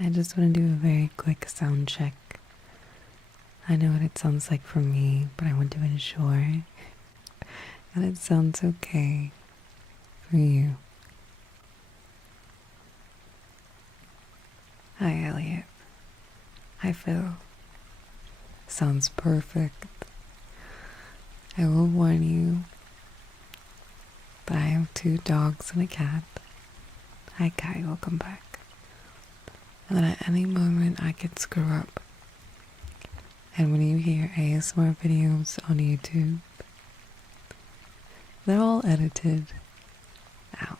I just want to do a very quick sound check. I know what it sounds like for me, but I want to ensure that it sounds okay for you. Hi, Elliot. Hi, Phil. Sounds perfect. I will warn you that I have 2 dogs and a cat. Hi, Kai. Welcome back. And that at any moment I could screw up. And when you hear ASMR videos on YouTube, they're all edited out.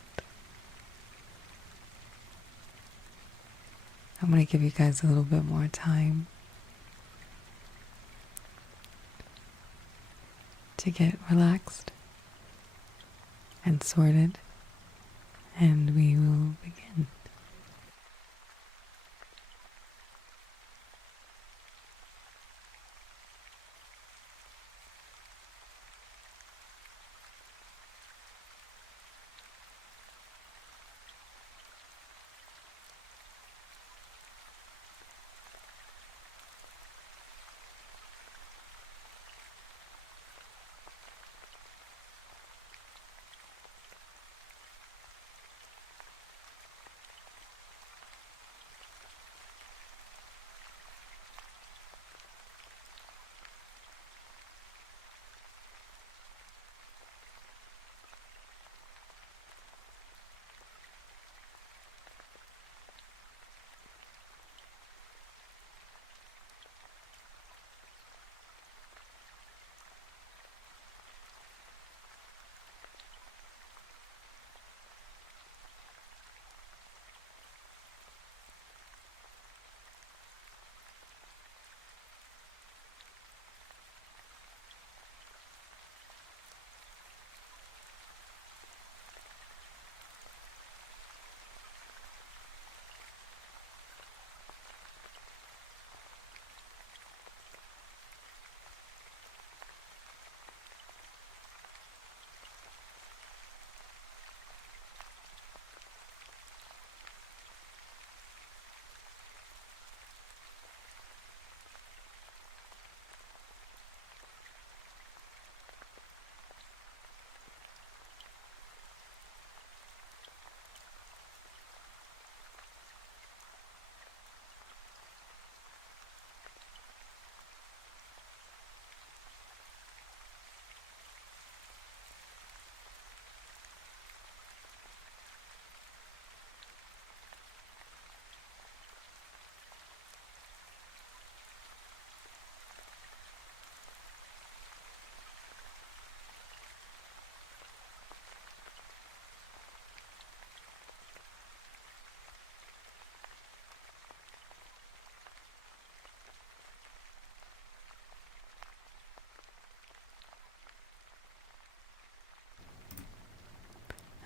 I'm going to give you guys a little bit more time to get relaxed and sorted, and we will begin.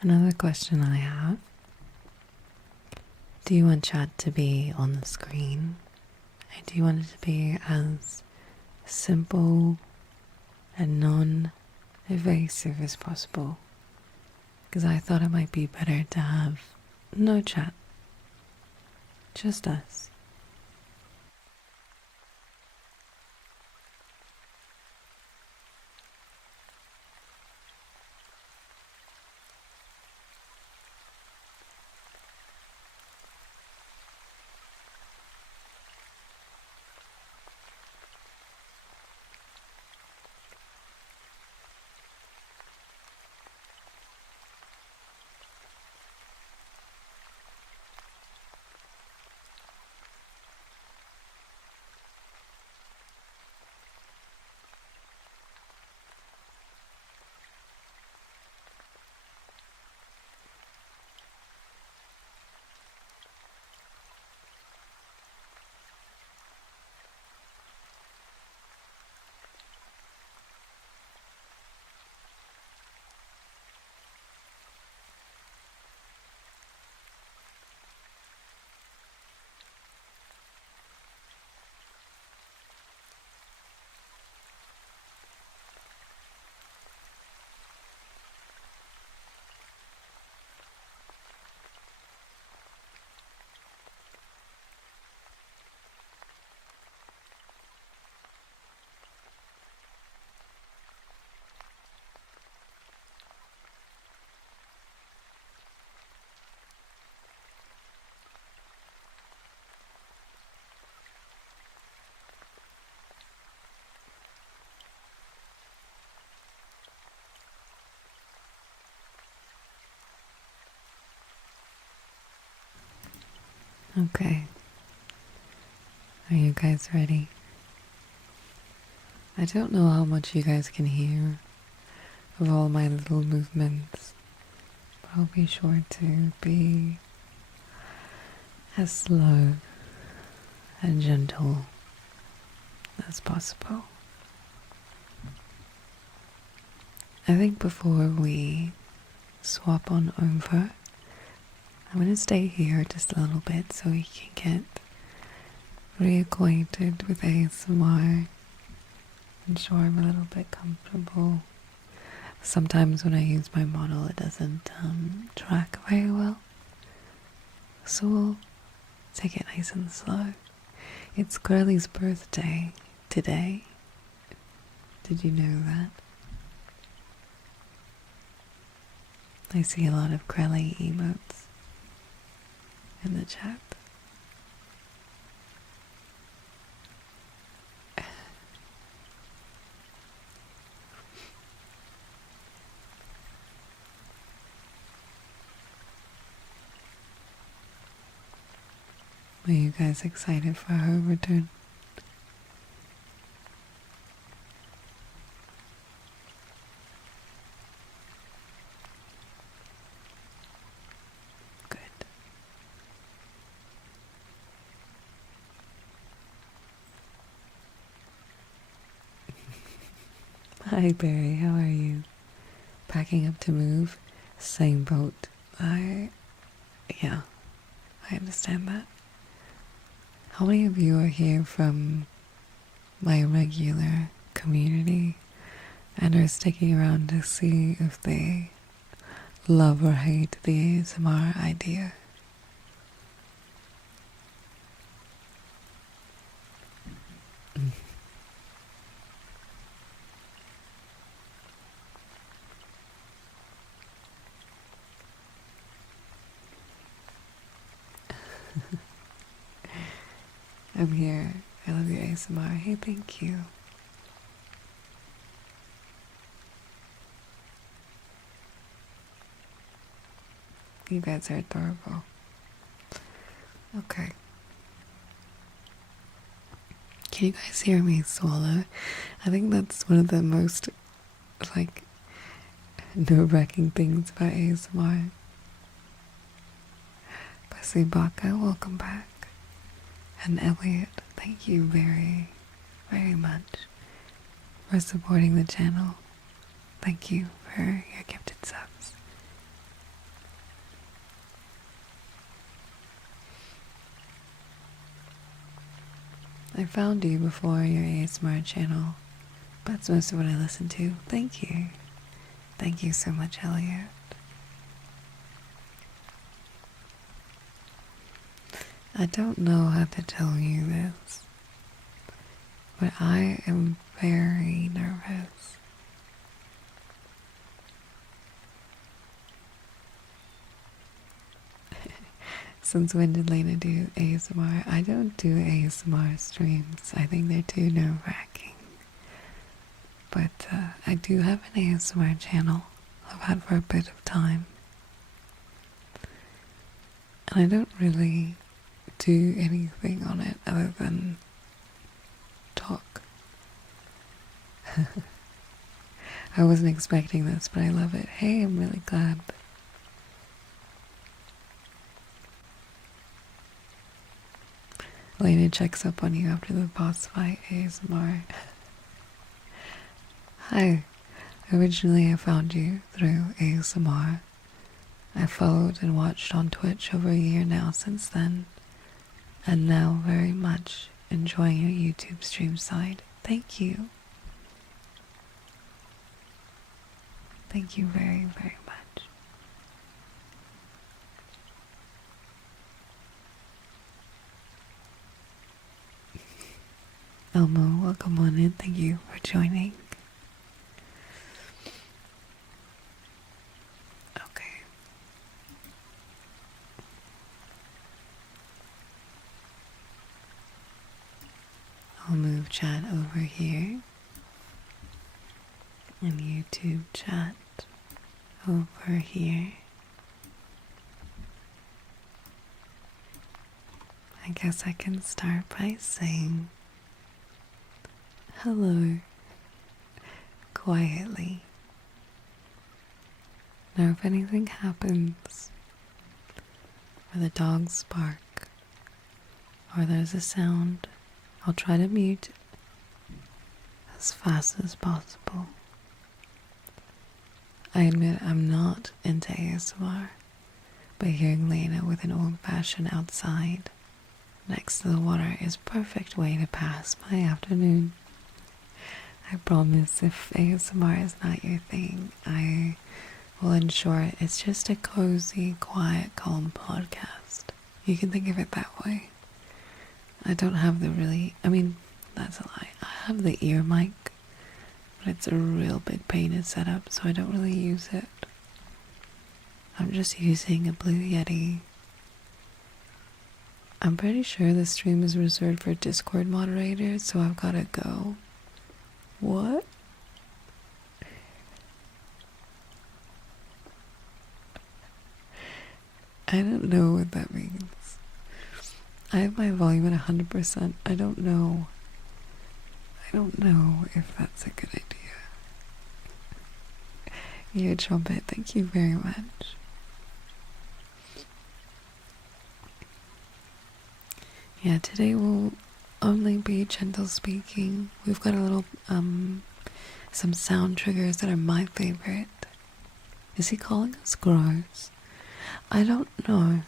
Another question I have: do you want chat to be on the screen? And do you want it to be as simple and non-evasive as possible? Because I thought it might be better to have no chat, just us. Okay. Are you guys ready? I don't know how much you guys can hear of all my little movements, but I'll be sure to be as slow and gentle as possible. I think before we swap on over, I'm going to stay here just a little bit so we can get reacquainted with ASMR. I'm sure I'm a little bit comfortable. Sometimes when I use my model, it doesn't track very well. So we'll take it nice and slow. It's Curly's birthday today. Did you know that? I see a lot of Crelly emotes in the chat. Are you guys excited for her return? Good. Hi Barry, how are you? Packing up to move? Same boat. Yeah, I understand that. How many of you are here from my regular community and are sticking around to see if they love or hate the ASMR idea? I'm here. I love your ASMR. Hey, thank you. You guys are adorable. Okay. Can you guys hear me swallow? I think that's one of the most, like, nerve-wracking things about ASMR. Bessie Baka, welcome back. And Elliot, thank you very, very much for supporting the channel. Thank you for your gifted subs. I found you before your ASMR channel. That's most of what I listen to. Thank you. Thank you so much, Elliot. I don't know how to tell you this, but I am very nervous. Since when did Lena do ASMR? I don't do ASMR streams. I think they're too nerve-wracking. But I do have an ASMR channel I've had for a bit of time. And I don't really do anything on it other than talk. I wasn't expecting this, but I love it. Hey, I'm really glad. Lena checks up on you after the boss fight ASMR. Hi. Originally I found you through ASMR. I followed and watched on Twitch over a year now since then, and now very much enjoying your YouTube stream side. Thank you. Thank you very, very much. Elmo, welcome on in. Thank you for joining. Okay. I'll move chat over here. And YouTube chat over here. I guess I can start by saying hello quietly. Now, if anything happens, or the dogs bark, or there's a sound, I'll try to mute as fast as possible. I admit I'm not into ASMR, but hearing Lena with an old-fashioned outside next to the water is a perfect way to pass my afternoon. I promise if ASMR is not your thing, I will ensure it's just a cozy, quiet, calm podcast. You can think of it that way. I don't have that's a lie. I have the ear mic, but it's a real big pain to set up, so I don't really use it. I'm just using a Blue Yeti. I'm pretty sure the stream is reserved for Discord moderators, so I've gotta go. What? I don't know what that means. I have my volume at 100%. I don't know if that's a good idea. Yeah, Trumpet, thank you very much. Yeah, today will only be gentle speaking. We've got a little, some sound triggers that are my favorite. Is he calling us gross? I don't know.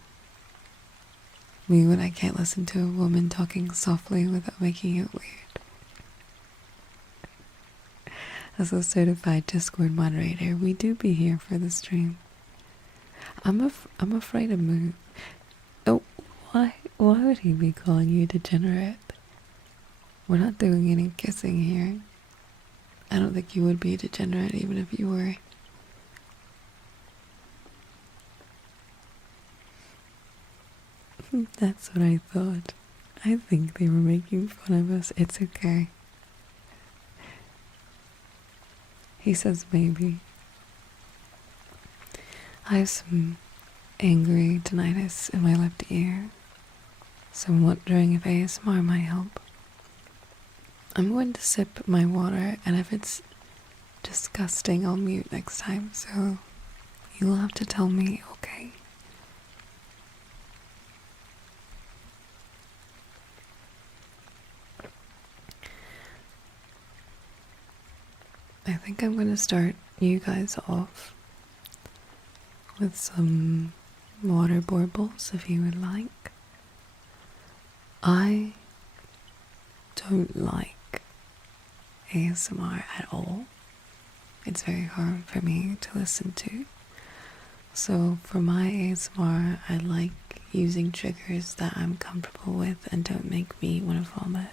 Me when I can't listen to a woman talking softly without making it weird. As a certified Discord moderator, we do be here for the stream. I'm afraid to move. Oh, why would he be calling you degenerate? We're not doing any kissing here. I don't think you would be degenerate even if you were. That's what I thought. I think they were making fun of us. It's okay. He says maybe. I have some angry tinnitus in my left ear, so I'm wondering if ASMR might help. I'm going to sip my water, and if it's disgusting, I'll mute next time, so you'll have to tell me, okay? I think I'm going to start you guys off with some water baubles if you would like. I don't like ASMR at all. It's very hard for me to listen to. So for my ASMR, I like using triggers that I'm comfortable with and don't make me want to vomit.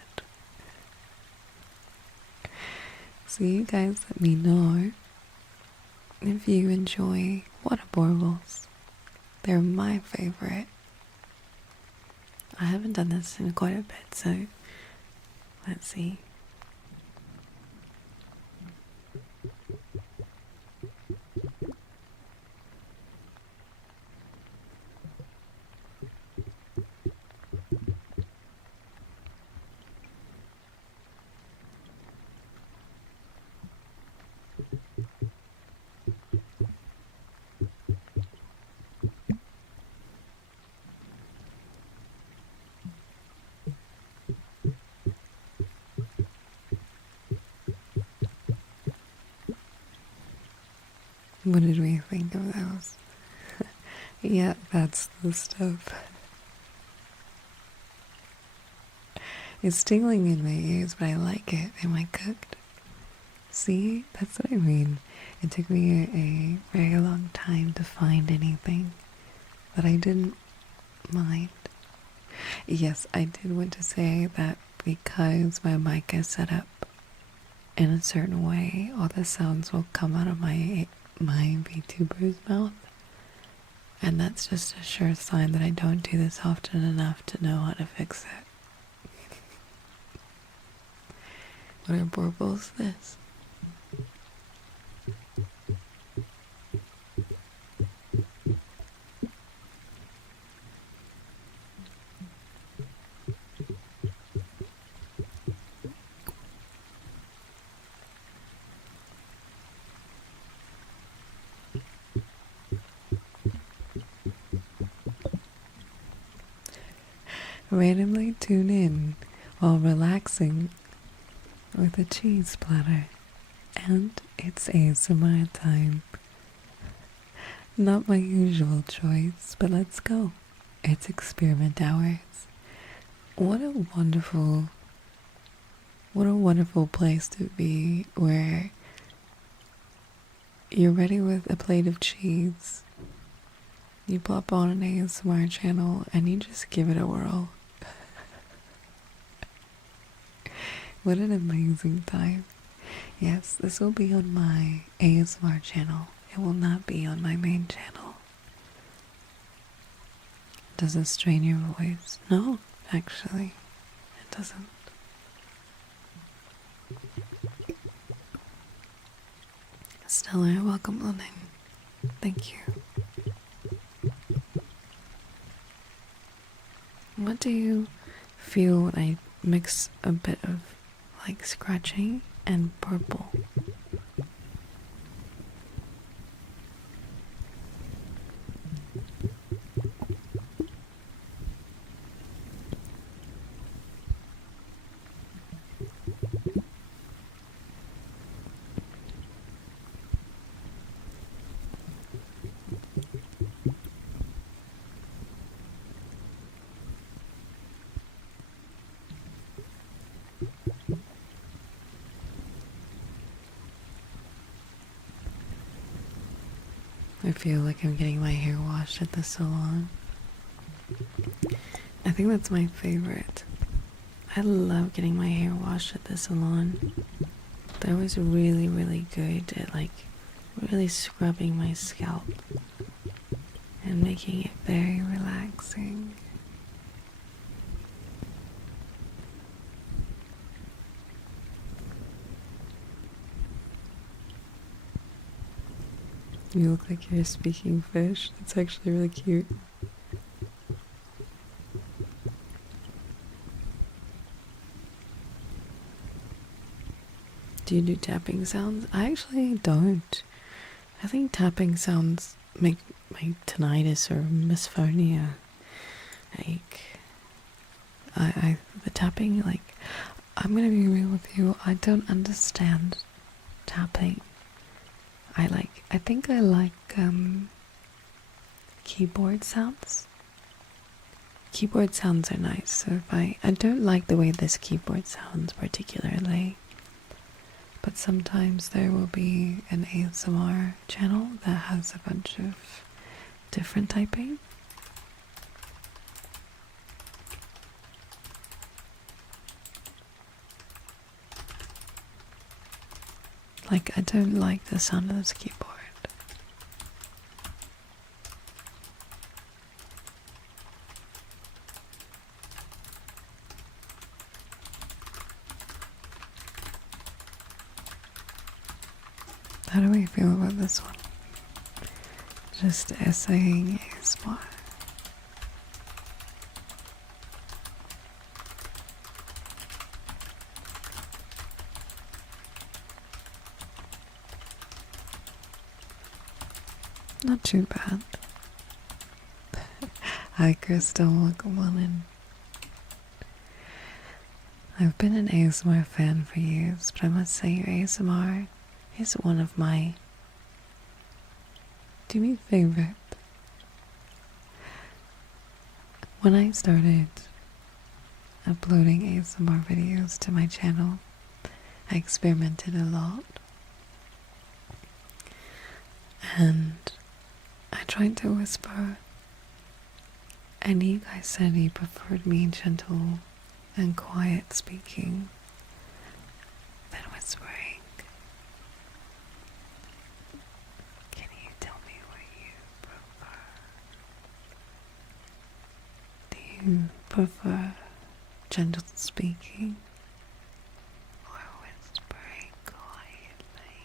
So you guys let me know if you enjoy water baubles. They're my favorite. I haven't done this in quite a bit, so let's see. What did we think of those? Yeah, that's the stuff. It's tingling in my ears, but I like it. Am I cooked? See? That's what I mean. It took me a very long time to find anything that I didn't mind. Yes, I did want to say that because my mic is set up in a certain way, all the sounds will come out of my VTuber's mouth. And that's just a sure sign that I don't do this often enough to know how to fix it. What are baubles this? randomly tune in while relaxing with a cheese platter. And it's ASMR time. Not my usual choice, but let's go. It's experiment hours. What a wonderful place to be, where you're ready with a plate of cheese. You plop on an ASMR channel and you just give it a whirl. What an amazing time. Yes, this will be on my ASMR channel. It will not be on my main channel. Does it strain your voice? No, actually, it doesn't. Stellar, welcome, London. Thank you. What do you feel when I mix a bit of like scratching and purple? I feel like I'm getting my hair washed at the salon. I think that's my favorite. I love getting my hair washed at the salon. They're always really, really good at like really scrubbing my scalp and making it very relaxing. You look like you're speaking fish. It's actually really cute. Do you do tapping sounds? I actually don't. I think tapping sounds make my tinnitus or misophonia. Like, the tapping, like, I'm gonna be real with you. I don't understand tapping. I think I like keyboard sounds. Keyboard sounds are nice. So if I don't like the way this keyboard sounds particularly, but sometimes there will be an ASMR channel that has a bunch of different typing. Like, I don't like the sound of this keyboard. How do we feel about this one? Just essaying ASMR. Not too bad. Hi Crystal, welcome on in. I've been an ASMR fan for years, but I must say your ASMR is one of my favorite. When I started uploading ASMR videos to my channel, I experimented a lot. And I tried to whisper, and you guys said you preferred me gentle and quiet speaking than whispering. Can you tell me what you prefer? Do you prefer gentle speaking or whispering quietly?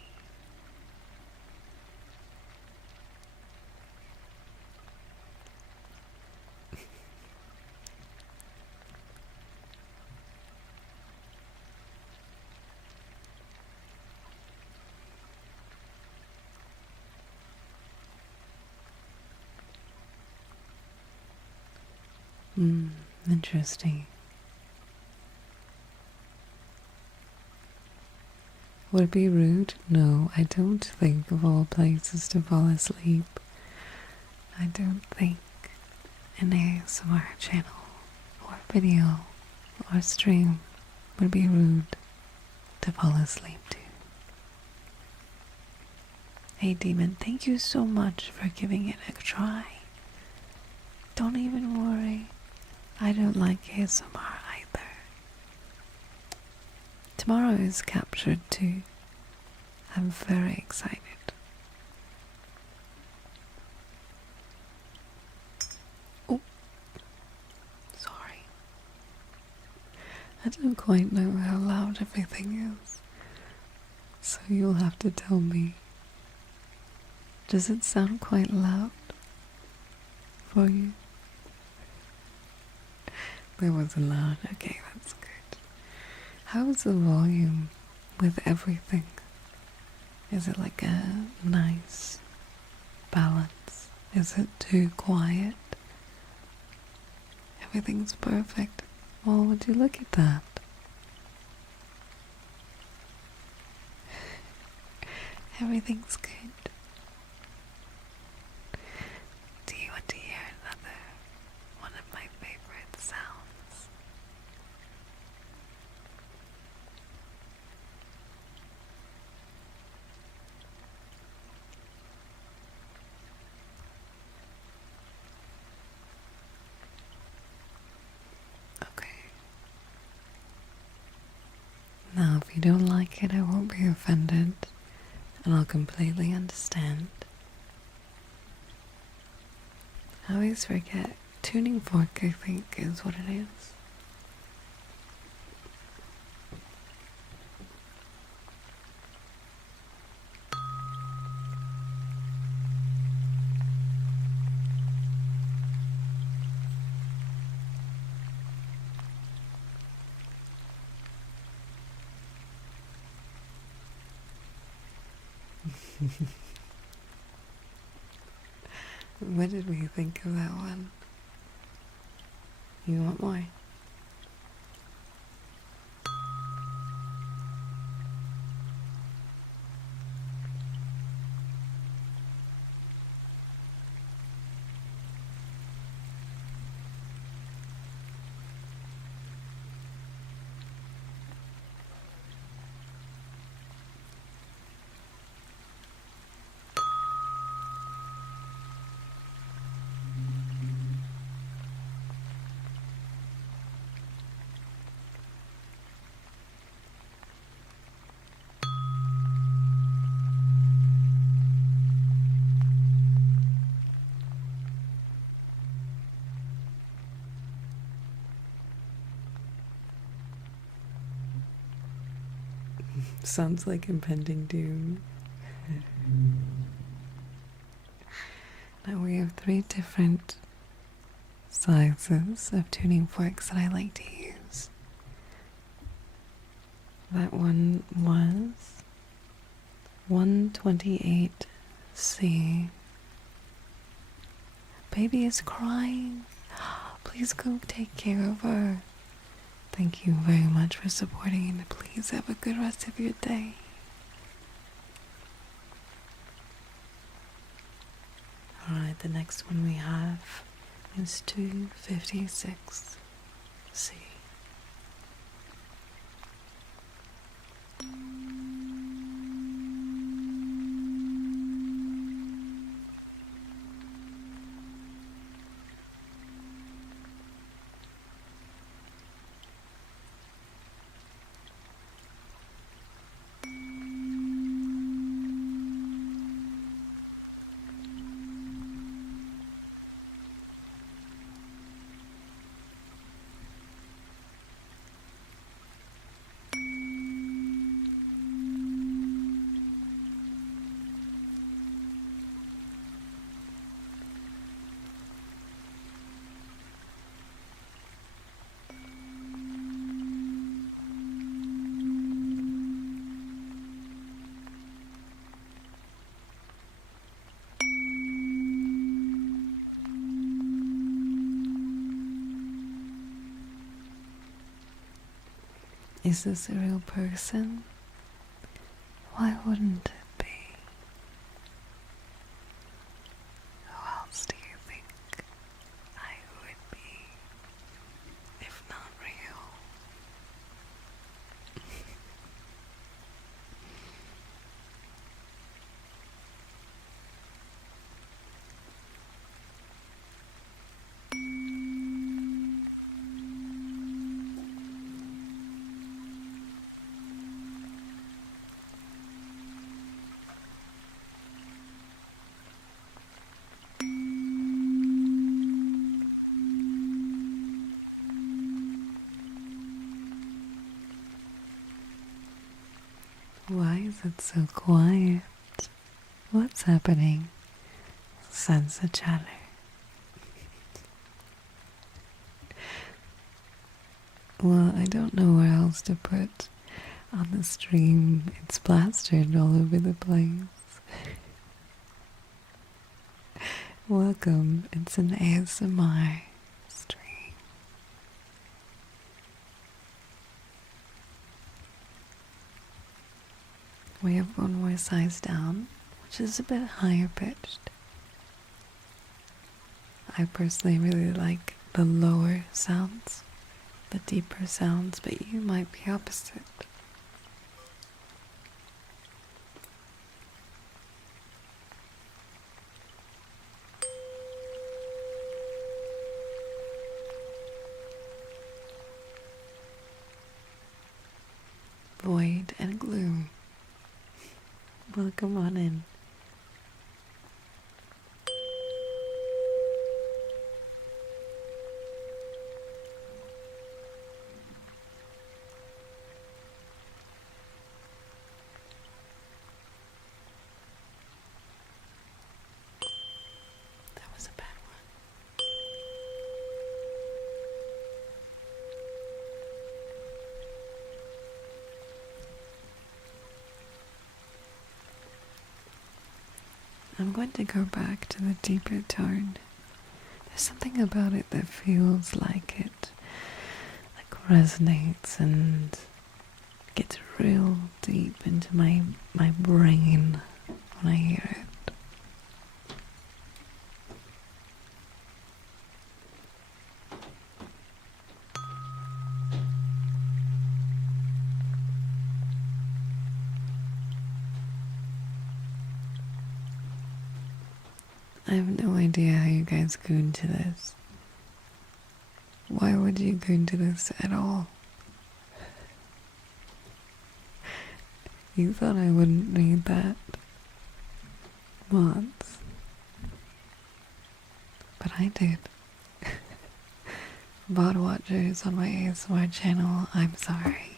Interesting. Would it be rude? No, I don't think of all places to fall asleep. I don't think an ASMR channel or video or stream would be rude to fall asleep to. Hey Demon, thank you so much for giving it a try. Don't even worry. I don't like ASMR either. Tomorrow is captured too. I'm very excited. Oh, sorry. I don't quite know how loud everything is, so you'll have to tell me. Does it sound quite loud for you? It wasn't loud. Okay, that's good. How's the volume with everything? Is it like a nice balance? Is it too quiet? Everything's perfect. Oh, would you look at that? Everything's good. Do you want to hear another one of my favorite sounds? Okay. Now, if you don't like it, I won't be offended, and I'll completely understand. I always forget. Tuning fork, I think, is what it is. What did we think of that one? You want more? Sounds like impending doom. Now we have 3 different sizes of tuning forks that I like to use. That one was 128C. Baby is crying. Please go take care of her. Thank you very much for supporting, and please have a good rest of your day. Alright, the next one we have is 256C. Is this a real person? Why wouldn't it be? Who else do you think I would be if not real? Why is it so quiet? What's happening? Sense the chatter. Well, I don't know where else to put on the stream. It's plastered all over the place. Welcome, it's an ASMR stream. We have one more size down, which is a bit higher pitched. I personally really like the lower sounds, the deeper sounds, but you might be opposite. Void and gloom. Welcome on in. That was a bad one. I'm going to go back to the deeper tone. There's something about it that feels like it resonates and gets real deep into my brain when I hear it. I have no idea how you guys go into this. Why would you go into this at all? You thought I wouldn't need that once, but I did. Bot watchers on my ASMR channel, I'm sorry.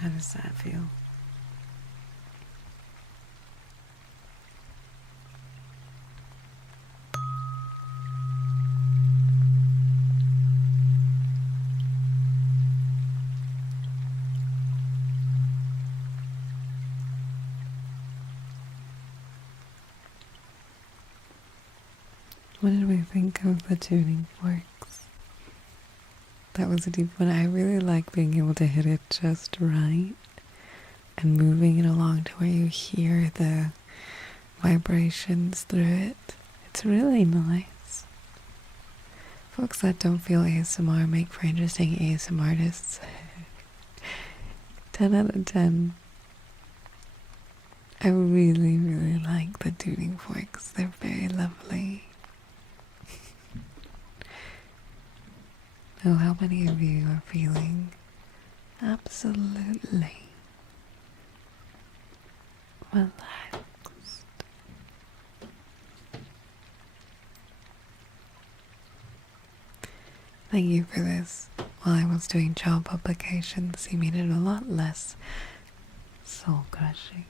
How does that feel? What did we think of the tuning forks? That was a deep one. I really like being able to hit it just right and moving it along to where you hear the vibrations through it. It's really nice. Folks that don't feel ASMR make for interesting ASMR artists. 10 out of 10. I really, really like the tuning forks. They're very lovely. Oh, how many of you are feeling absolutely relaxed? Thank you for this. While I was doing job publications, you made it a lot less soul crushing.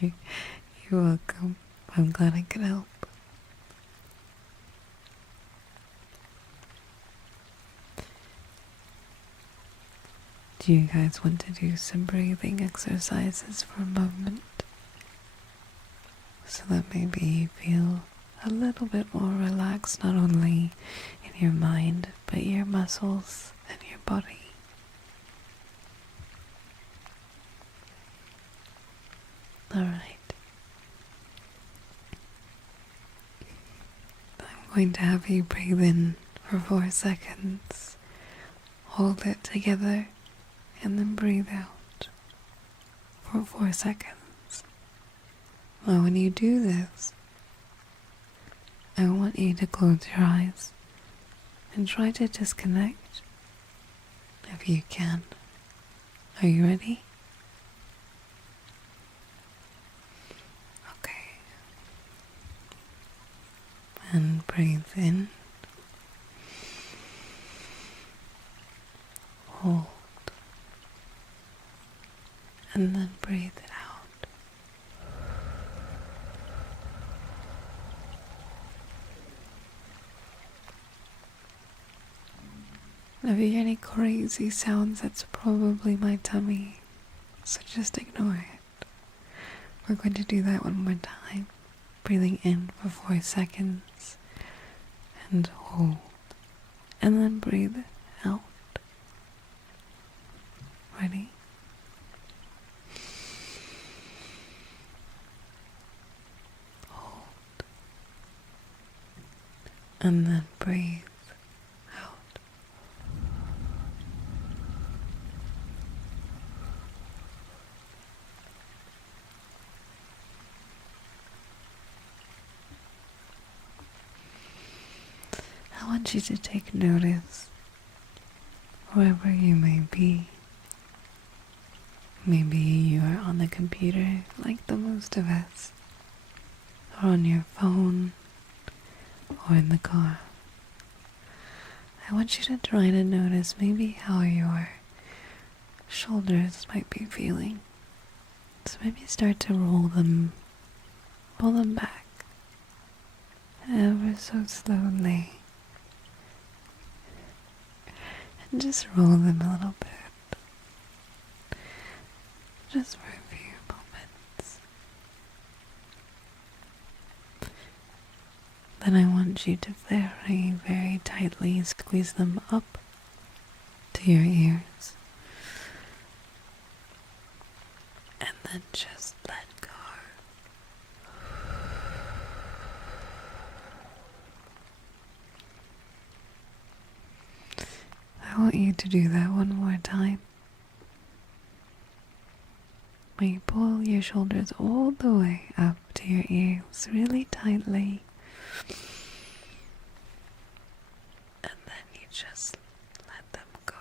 You're welcome. I'm glad I could help. Do you guys want to do some breathing exercises for a moment? So that maybe you feel a little bit more relaxed, not only in your mind, but your muscles and your body. Alright. I'm going to have you breathe in for 4 seconds. Hold it together and then breathe out for 4 seconds. Now when you do this, I want you to close your eyes and try to disconnect if you can. Are you ready? Okay. And breathe in. Hold. And then breathe it out. If you hear any crazy sounds, that's probably my tummy, so just ignore it. We're going to do that one more time. Breathing in for 4 seconds and hold, and then breathe out. Ready? Hold, and then breathe out. I want you to take notice wherever you may be. Maybe you are on the computer like the most of us, or on your phone, or in the car. I want you to try to notice maybe how your shoulders might be feeling. So maybe start to pull them back ever so slowly. And just roll them a little bit. Just for a few moments. Then I want you to very, very tightly squeeze them up to your ears. And then just let go. I want you to do that one more time. When you pull your shoulders all the way up to your ears really tightly, and then you just let them go.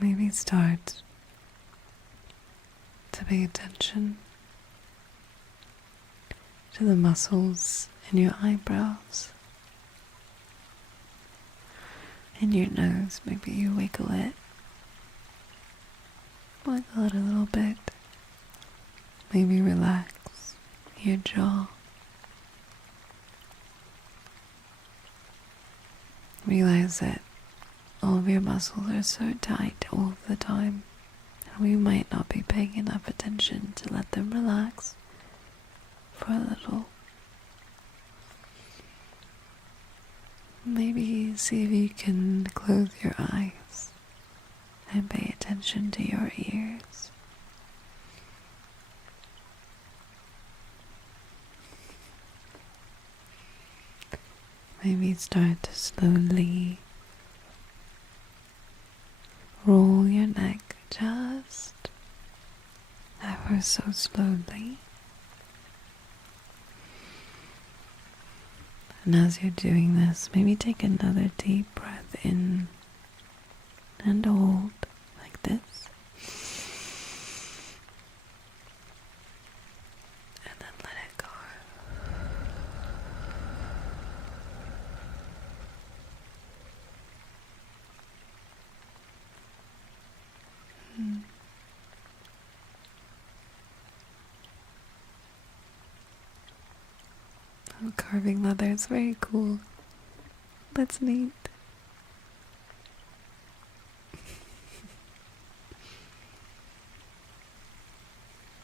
Maybe start to pay attention to the muscles in your eyebrows, in your nose. Maybe you wiggle it a little bit. Maybe relax your jaw. Realize that all of your muscles are so tight all of the time, and we might not be paying enough attention to let them relax for a little. Maybe see if you can close your eyes and pay attention to your ears. Maybe start to slowly roll your neck just ever so slowly. And as you're doing this, maybe take another deep breath in and hold like this. And then let it go. Oh, carving leather is very cool. That's neat.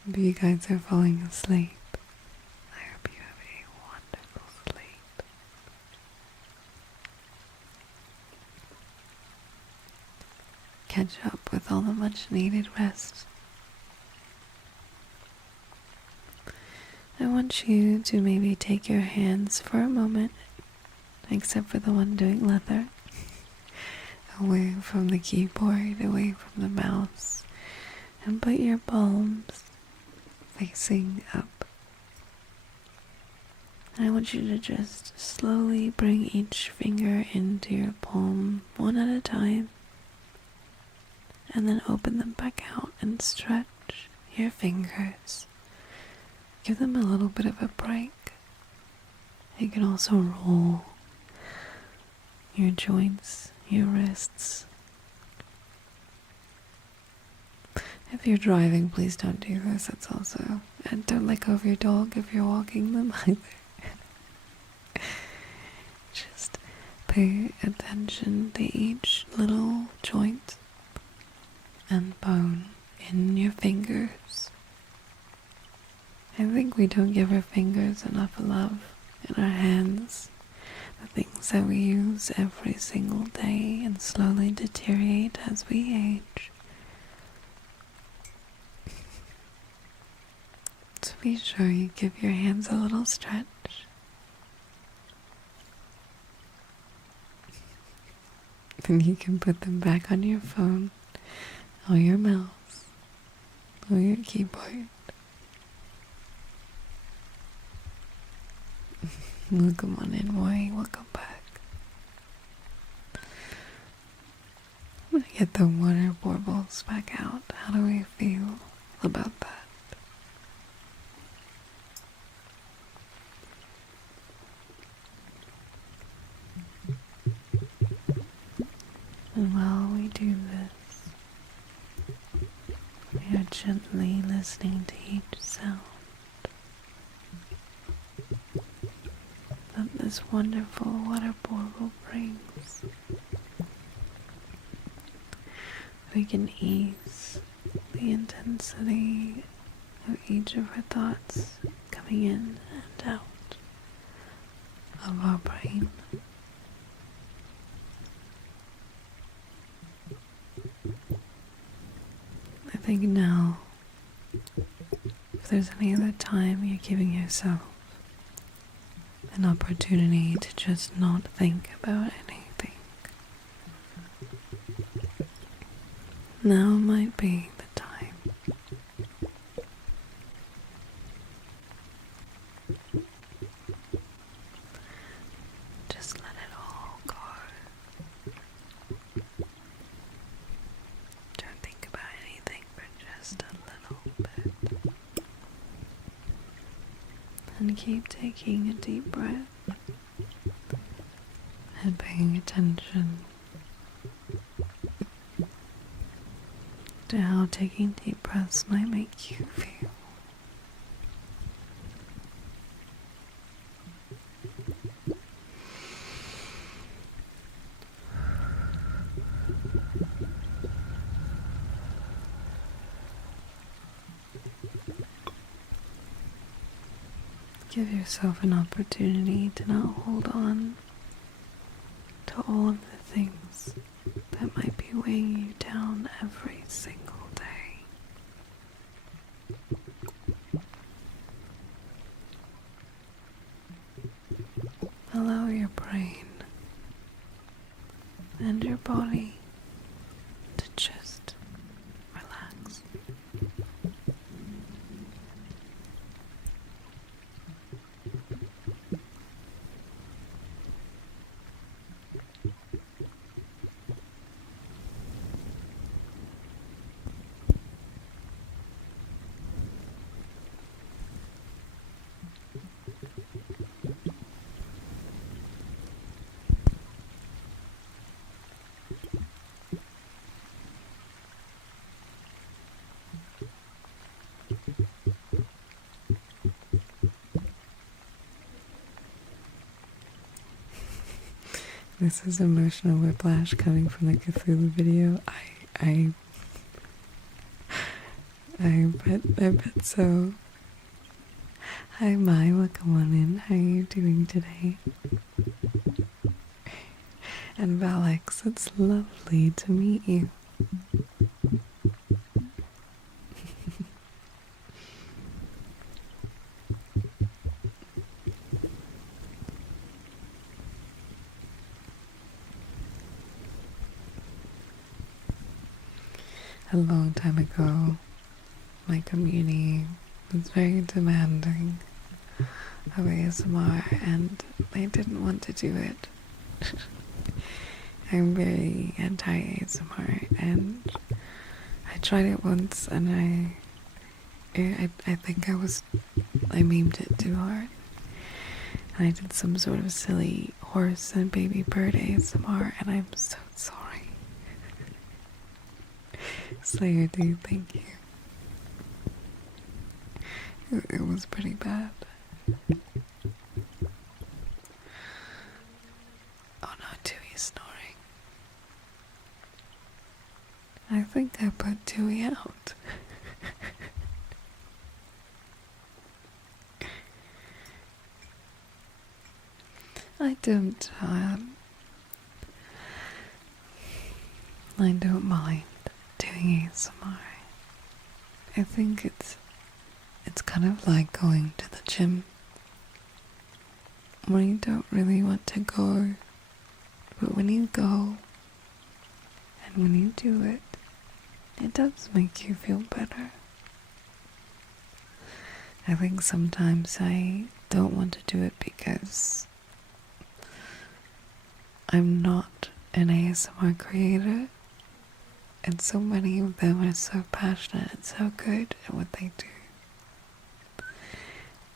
If you guys are falling asleep, I hope you have a wonderful sleep. Catch up with all the much needed rest. I want you to maybe take your hands for a moment, except for the one doing leather, away from the keyboard, away from the mouse, and put your palms facing up. And I want you to just slowly bring each finger into your palm one at a time, and then open them back out and stretch your fingers. Give them a little bit of a break. You can also roll your joints, your wrists. If you're driving, please don't do this. It's also, and don't let go of your dog if you're walking them either. Just pay attention to each little joint and bone in your fingers. I think we don't give our fingers enough love in our hands, the things that we use every single day and slowly deteriorate as we age. So be sure you give your hands a little stretch. Then you can put them back on your phone, or your mouse, or your keyboard. Welcome on in, boy. Welcome back. I'm gonna get the water baubles back out. How do we feel about that? And while we do this, we are gently listening to each sound that this wonderful water bauble brings. We can ease the intensity of each of our thoughts coming in and out of our brain. I think now, if there's any other time you're giving yourself an opportunity to just not think about anything, now might be the time. Just let it all go. Don't think about anything for just a little bit. And keep taking a deep breath and paying attention to how taking deep breaths might make you feel. Give yourself an opportunity to not hold on to all of the things that might be weighing you down every single day. Allow your brain and your body to just relax. This is emotional whiplash coming from the Cthulhu video. I bet so. Hi Mai, welcome on in. How are you doing today? And Valix, it's lovely to meet you. A long time ago, my community was very demanding of ASMR and they didn't want to do it. I'm very anti-ASMR and I tried it once and I think I memed it too hard. And I did some sort of silly horse and baby bird ASMR and I'm so sorry. Slayer dude, thank you. It was pretty bad. Oh no, Tui is snoring. I think I put Tui out. I don't mind doing ASMR. I think it's kind of like going to the gym where you don't really want to go, but when you go and when you do it, it does make you feel better. I think sometimes I don't want to do it because I'm not an ASMR creator, and so many of them are so passionate and so good at what they do.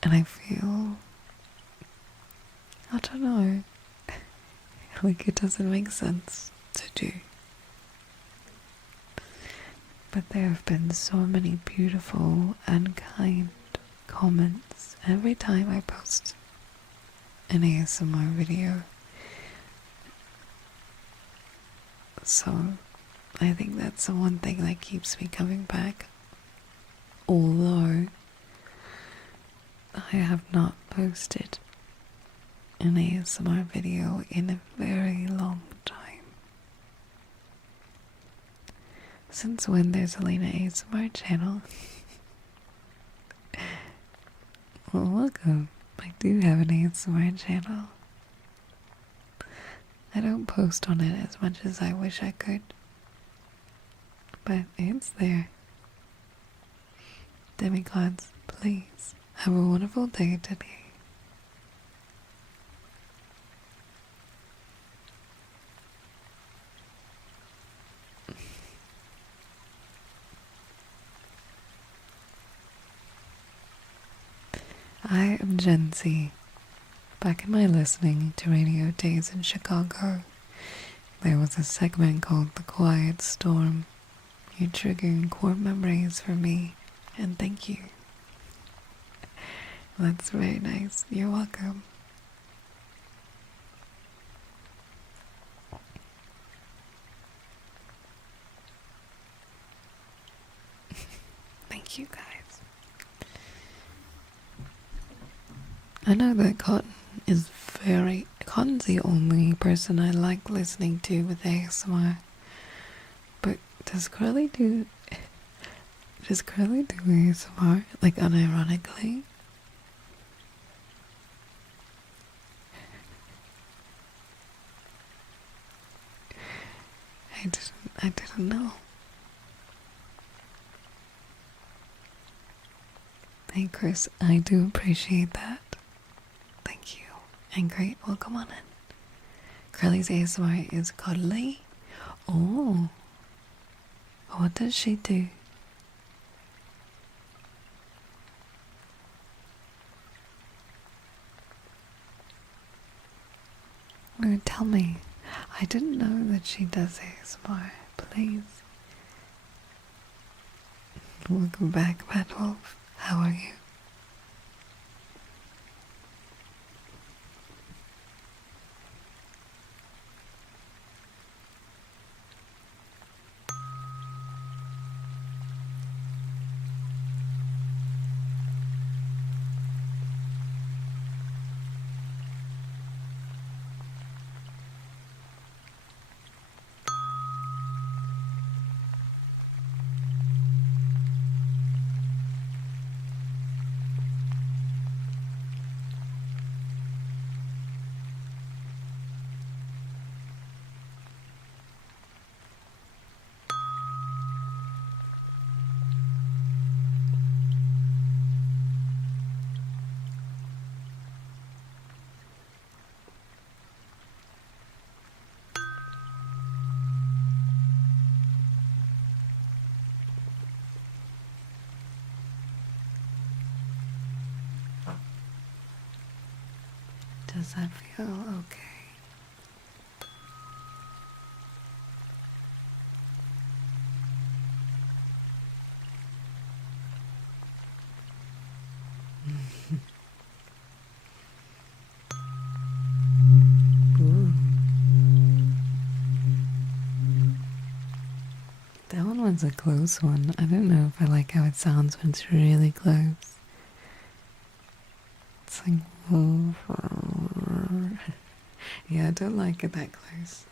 And I feel, I don't know, like it doesn't make sense to do. But there have been so many beautiful and kind comments every time I post an ASMR video. So I think that's the one thing that keeps me coming back. Although I have not posted an ASMR video in a very long time. Since when there's a Lena ASMR channel? Well, welcome. I do have an ASMR channel. I don't post on it as much as I wish I could, but it's there. Demigods, please have a wonderful day today. I am Gen Z. Back in my listening to radio days in Chicago, there was a segment called The Quiet Storm. You're triggering core memories for me, and thank you. That's very nice. You're welcome. Thank you, guys. I know that Cotton's the only person I like listening to with ASMR. Does Curly do ASMR like unironically? I didn't know. Hey Chris, I do appreciate that. Thank you. And great, welcome on in. Curly's ASMR is cuddly. Oh, what does she do? Oh, tell me. I didn't know that she does ASMR. Please. Welcome back, Bad Wolf. How are you? Does that feel okay? Ooh. That one was a close one. I don't know if I like how it sounds when it's really close. It's like, yeah, I don't like it that close.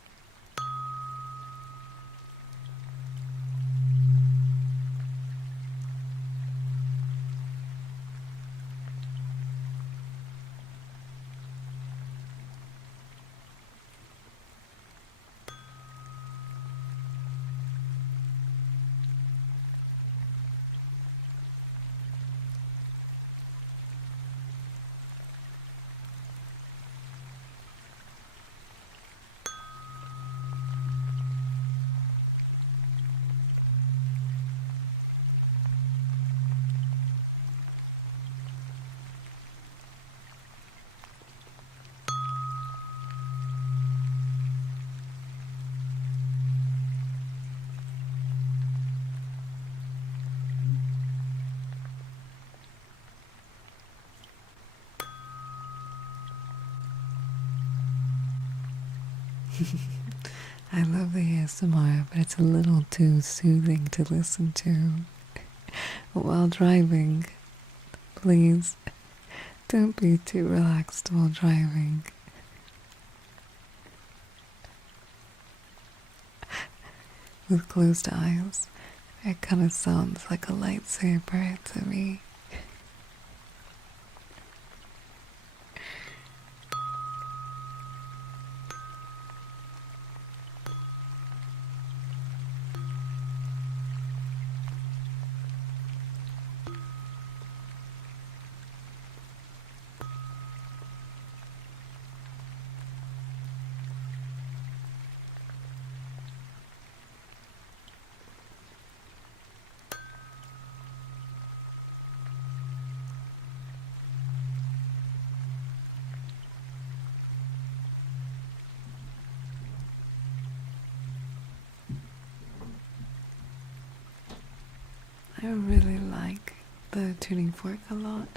I love the ASMR, but it's a little too soothing to listen to while driving. Please, don't be too relaxed while driving. With closed eyes, it kind of sounds like a lightsaber to me. I really like the tuning fork a lot.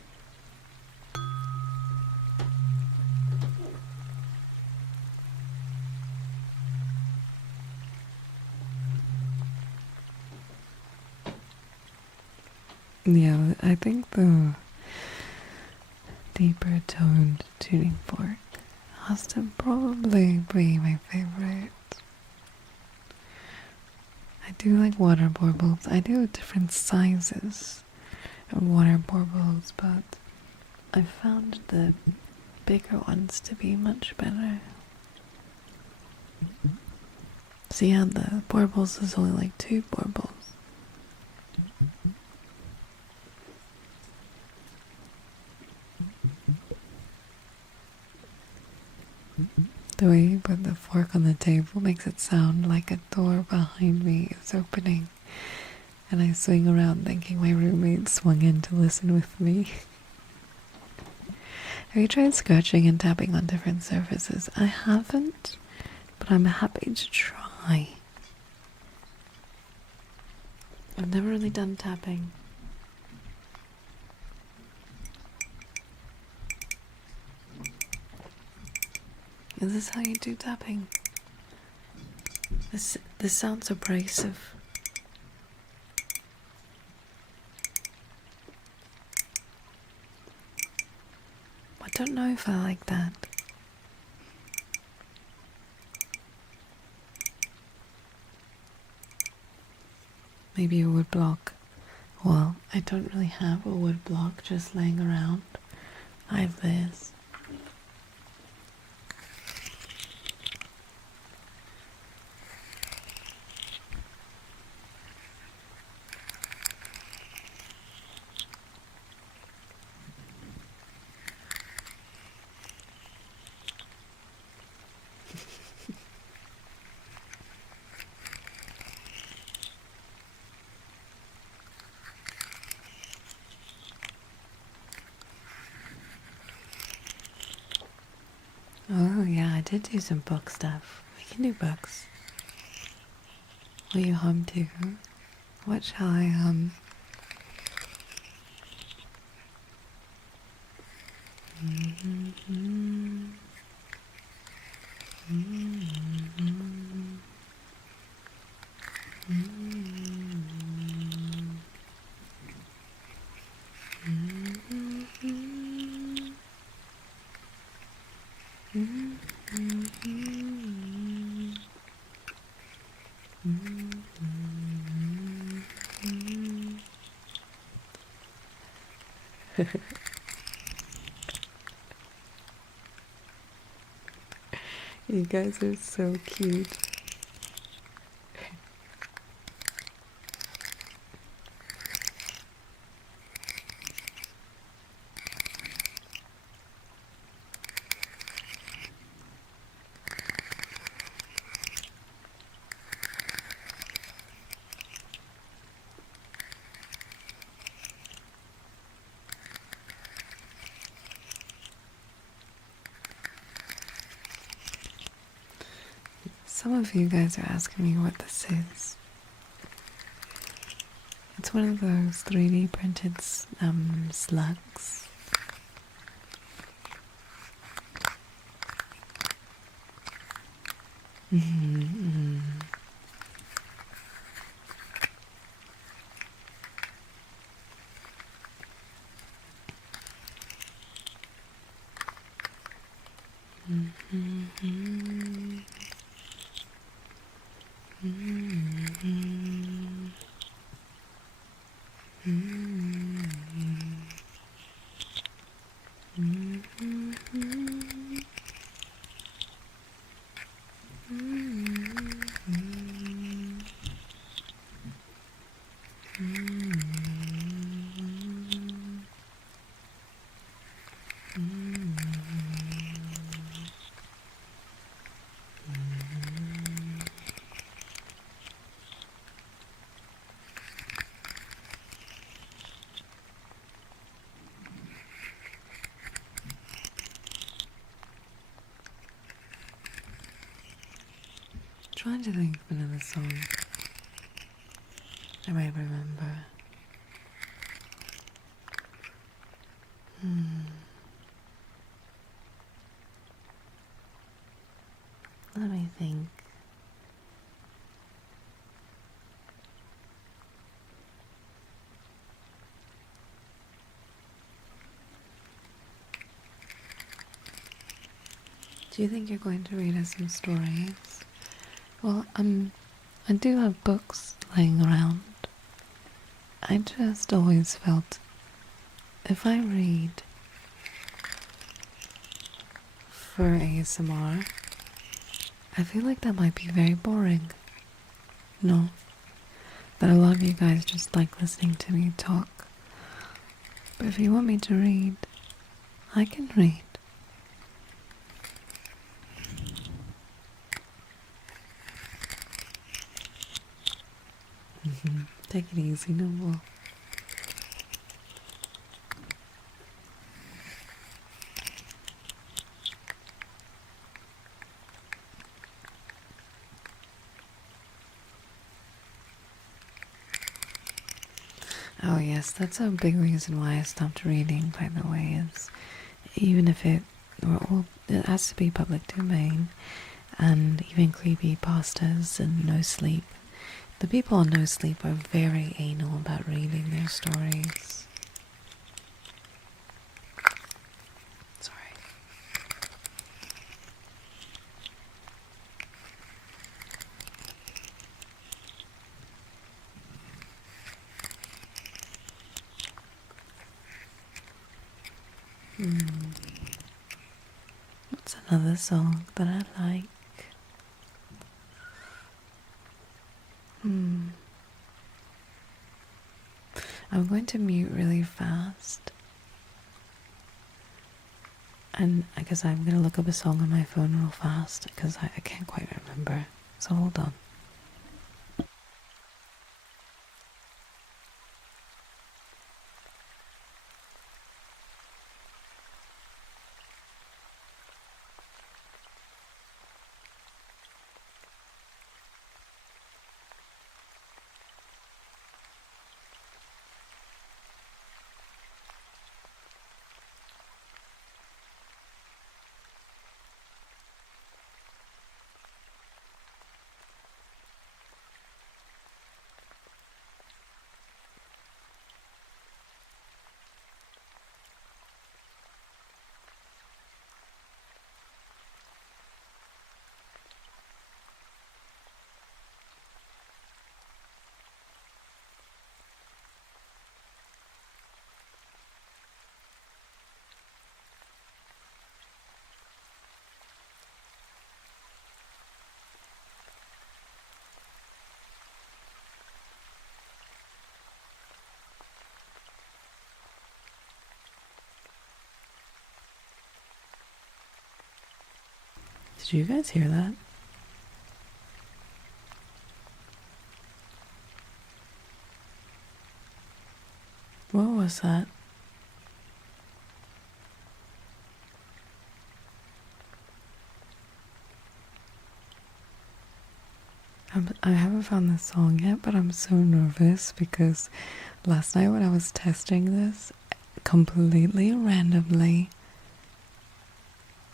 Yeah, I think the deeper toned tuning fork has to probably be my favorite. I do like water baubles. I do different sizes of water baubles, but I found the bigger ones to be much better. See how the baubles is only like 2 baubles. The way you put the fork on the table makes it sound like a door behind me is opening, and I swing around thinking my roommate swung in to listen with me. Have you tried scratching and tapping on different surfaces? I haven't, but I'm happy to try. I've never really done tapping. Is this how you do tapping? This sounds abrasive. I don't know if I like that. Maybe a wood block. Well, I don't really have a wood block just laying around. I have this. Oh yeah, I did do some book stuff. We can do books. Will you hum too? What shall I hum? You guys are so cute. Some of you guys are asking me what this is. It's one of those 3D printed slugs. Trying to think of another song I might remember. Let me think. Do you think you're going to read us some stories? Well, I do have books laying around. I just always felt if I read for ASMR, I feel like that might be very boring. No, that a lot of you guys just like listening to me talk. But if you want me to read, I can read. Take it easy, Noble. Oh yes, that's a big reason why I stopped reading, by the way, is even if it has to be public domain, and even creepy pastas and no sleep. The people on no sleep are very anal about reading their stories. Sorry. What's another song that I like? I'm going to mute really fast. And I guess I'm going to look up a song on my phone real fast because I can't quite remember. So hold on. Did you guys hear that? What was that? I haven't found this song yet, but I'm so nervous because last night when I was testing this, completely randomly,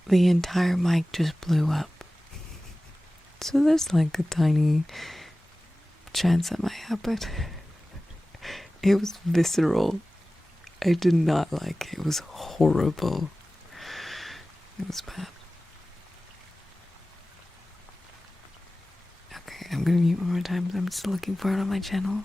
the entire mic just blew up. So there's like a tiny chance that might happen. It was visceral. I did not like it. It was horrible. It was bad. Okay, I'm gonna mute one more time. I'm still looking for it on my channel.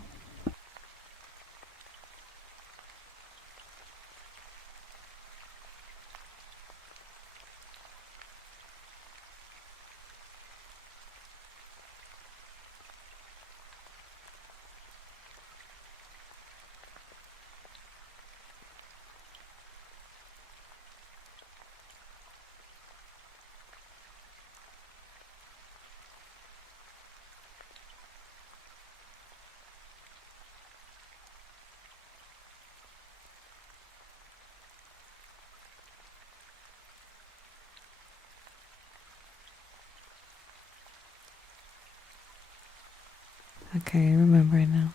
Okay, I remember it now.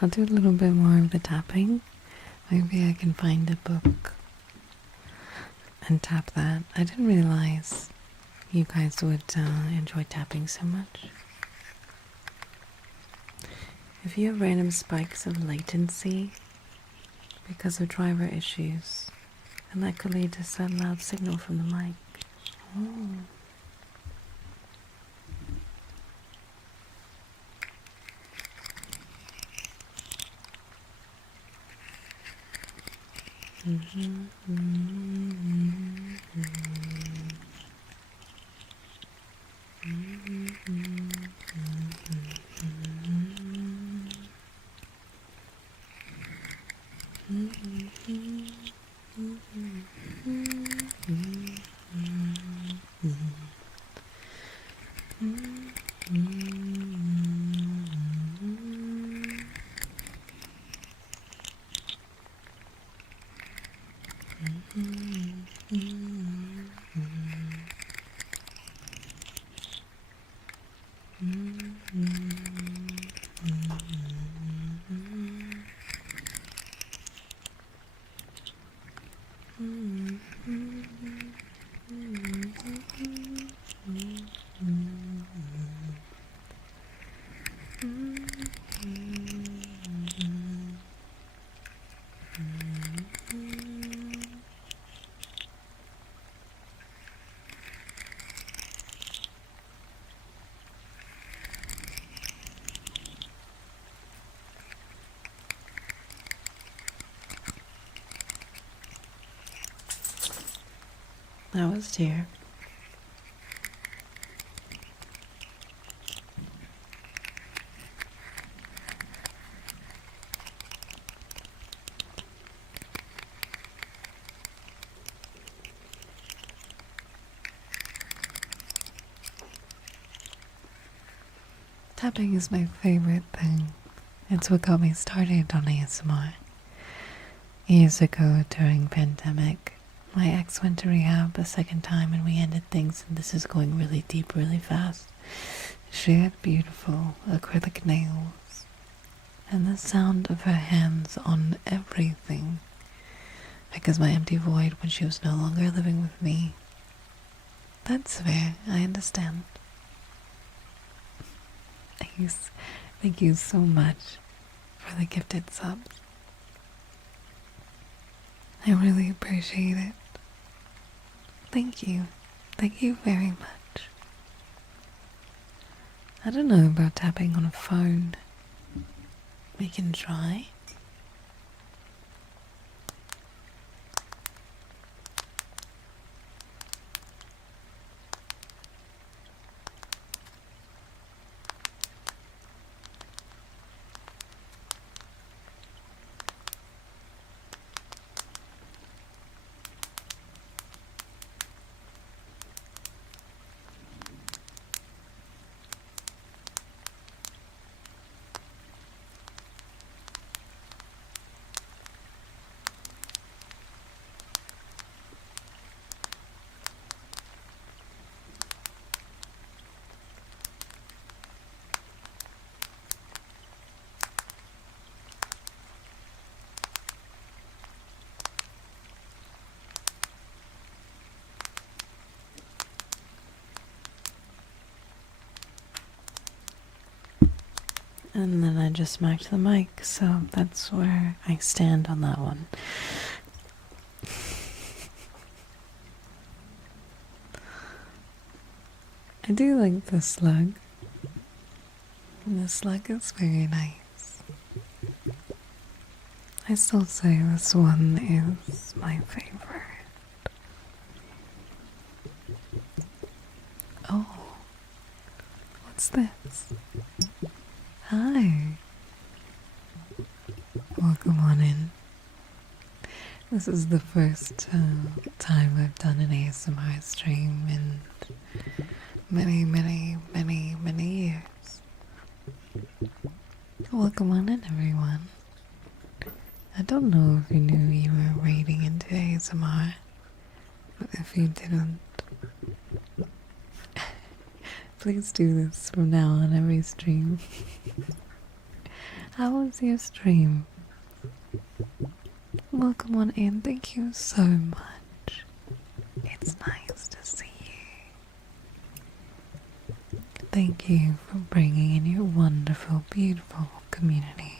I'll do a little bit more of the tapping. Maybe I can find a book and tap that. I didn't realize you guys would enjoy tapping so much. If you have random spikes of latency because of driver issues, and that could lead to sudden loud signal from the mic. Oh. That was dear. Tapping is my favorite thing. It's what got me started on ASMR. Years ago, during pandemic, my ex went to rehab a second time and we ended things, and this is going really deep really fast. She had beautiful acrylic nails and the sound of her hands on everything, because my empty void when she was no longer living with me. That's fair, I understand. Thank you so much for the gifted subs. I really appreciate it. Thank you. Thank you very much. I don't know about tapping on a phone. We can try. And then I just smacked the mic, so that's where I stand on that one. I do like the slug. The slug is very nice. I still say this one is my favorite. Oh, what's this? Hi. Welcome on in. This is the first time I've done an ASMR stream in many years. Welcome on in, everyone. I don't know if you knew you were raiding into ASMR, but if you didn't, please do this from now on every stream. How was your stream? Welcome on in. Thank you so much. It's nice to see you. Thank you for bringing in your wonderful, beautiful community.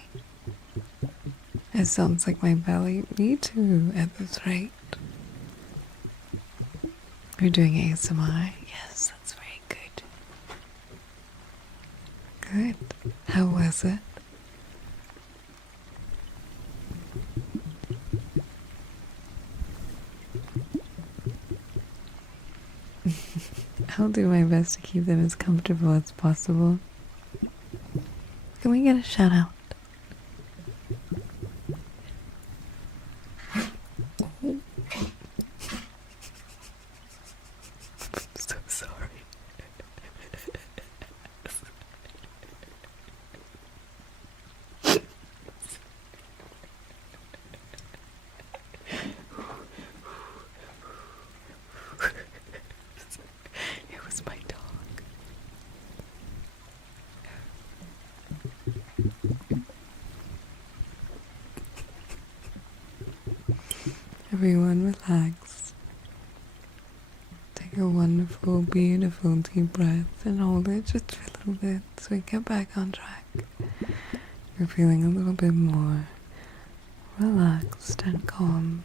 It sounds like my belly. Me too, at this rate. We're doing ASMR. Yes, that's very good. Good. How was it? I'll do my best to keep them as comfortable as possible. Can we get a shout out? I'm so sorry. It was my dog. Everyone relax. Take a wonderful, beautiful deep breath and hold it just for a little bit so we get back on track. You're feeling a little bit more relaxed and calm.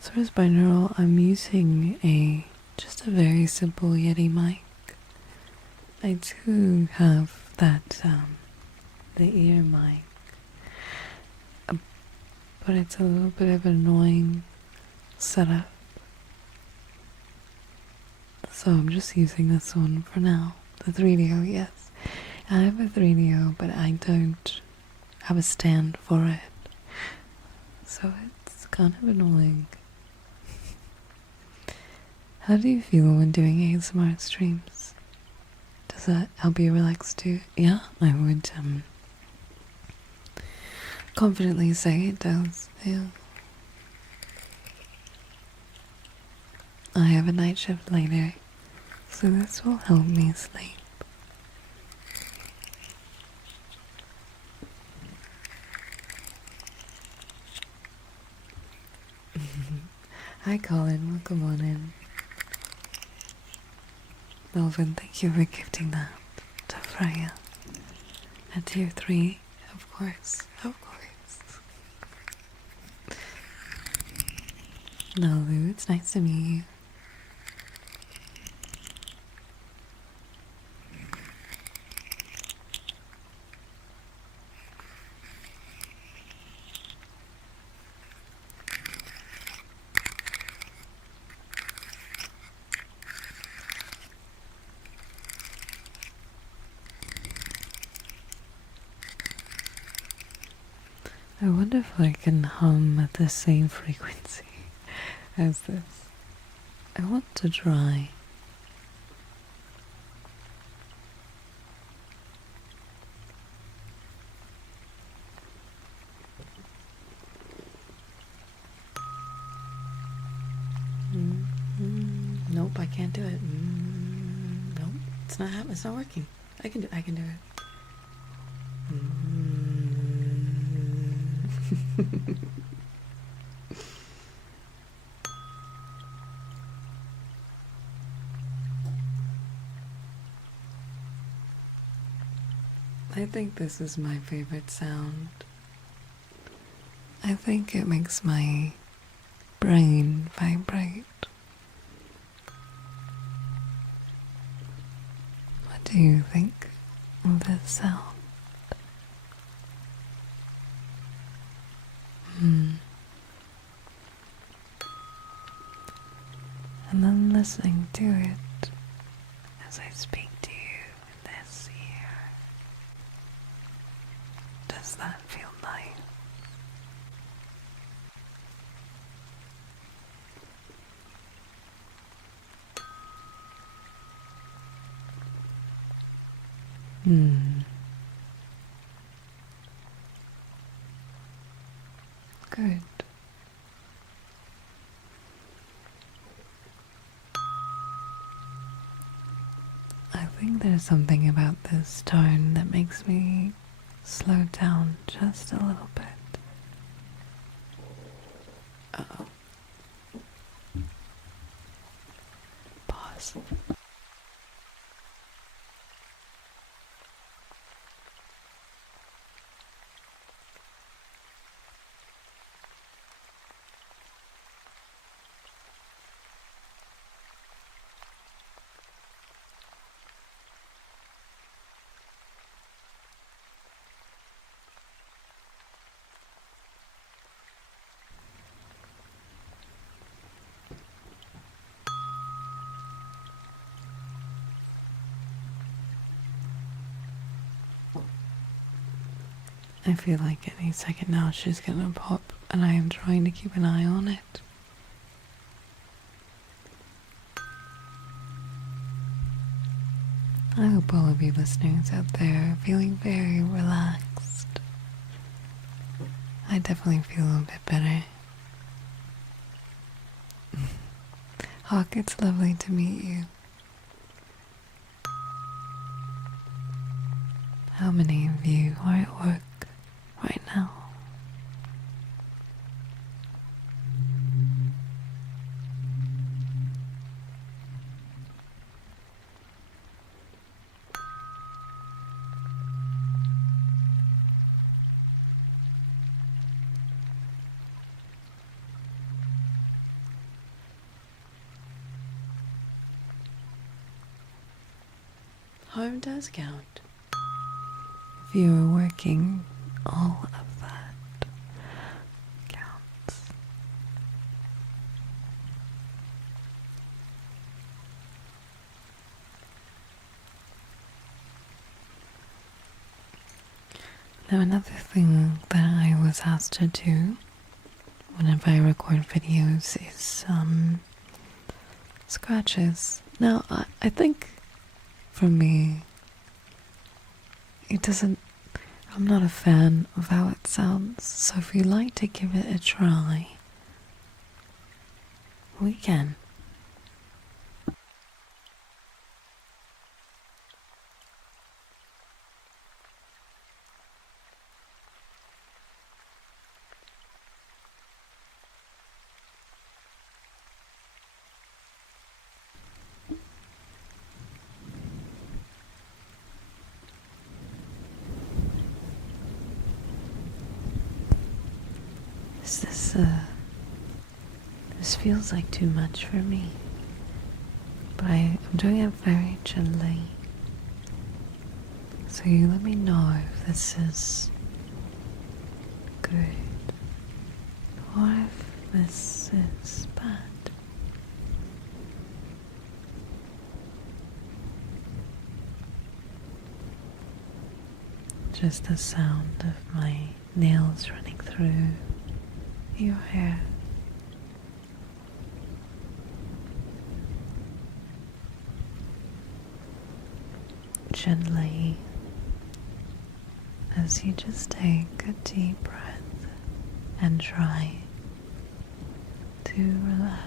Source binaural, I'm using just a very simple Yeti mic. I do have that, the ear mic, but it's a little bit of an annoying setup. So I'm just using this one for now. The 3DO, yes. I have a 3DO, but I don't have a stand for it. So it's kind of annoying. How do you feel when doing ASMR streams? Does that help you relax too? Yeah, I would confidently say it does. Yeah. I have a night shift later, so this will help me sleep. Hi Colin, welcome on in. Melvin, thank you for gifting that to Freya. At tier 3, of course, of course. Nalu, it's nice to meet you. I wonder if I can hum at the same frequency as this. I want to try. Nope, I can't do it. Nope, it's not happening. It's not working. I can do it. I think this is my favorite sound. I think it makes my brain vibrate. What do you think of this sound? And then listening to it as I speak to you in this ear. Does that feel nice? Good. I think there's something about this tone that makes me slow down just a little bit. Uh-oh. us. I feel like any second now she's gonna pop, and I am trying to keep an eye on it. I hope all of you listeners out there are feeling very relaxed. I definitely feel a bit better. Hawk, it's lovely to meet you. How many of you are at work right now? Home does count. If you are working, all of that counts. Now another thing that I was asked to do whenever I record videos is scratches. Now I think for me it doesn't, I'm not a fan of how it sounds, so if you'd like to give it a try, we can. This feels like too much for me, but I'm doing it very gently. So you let me know if this is good or if this is bad. Just the sound of my nails running through your hair. Gently, as you just take a deep breath and try to relax.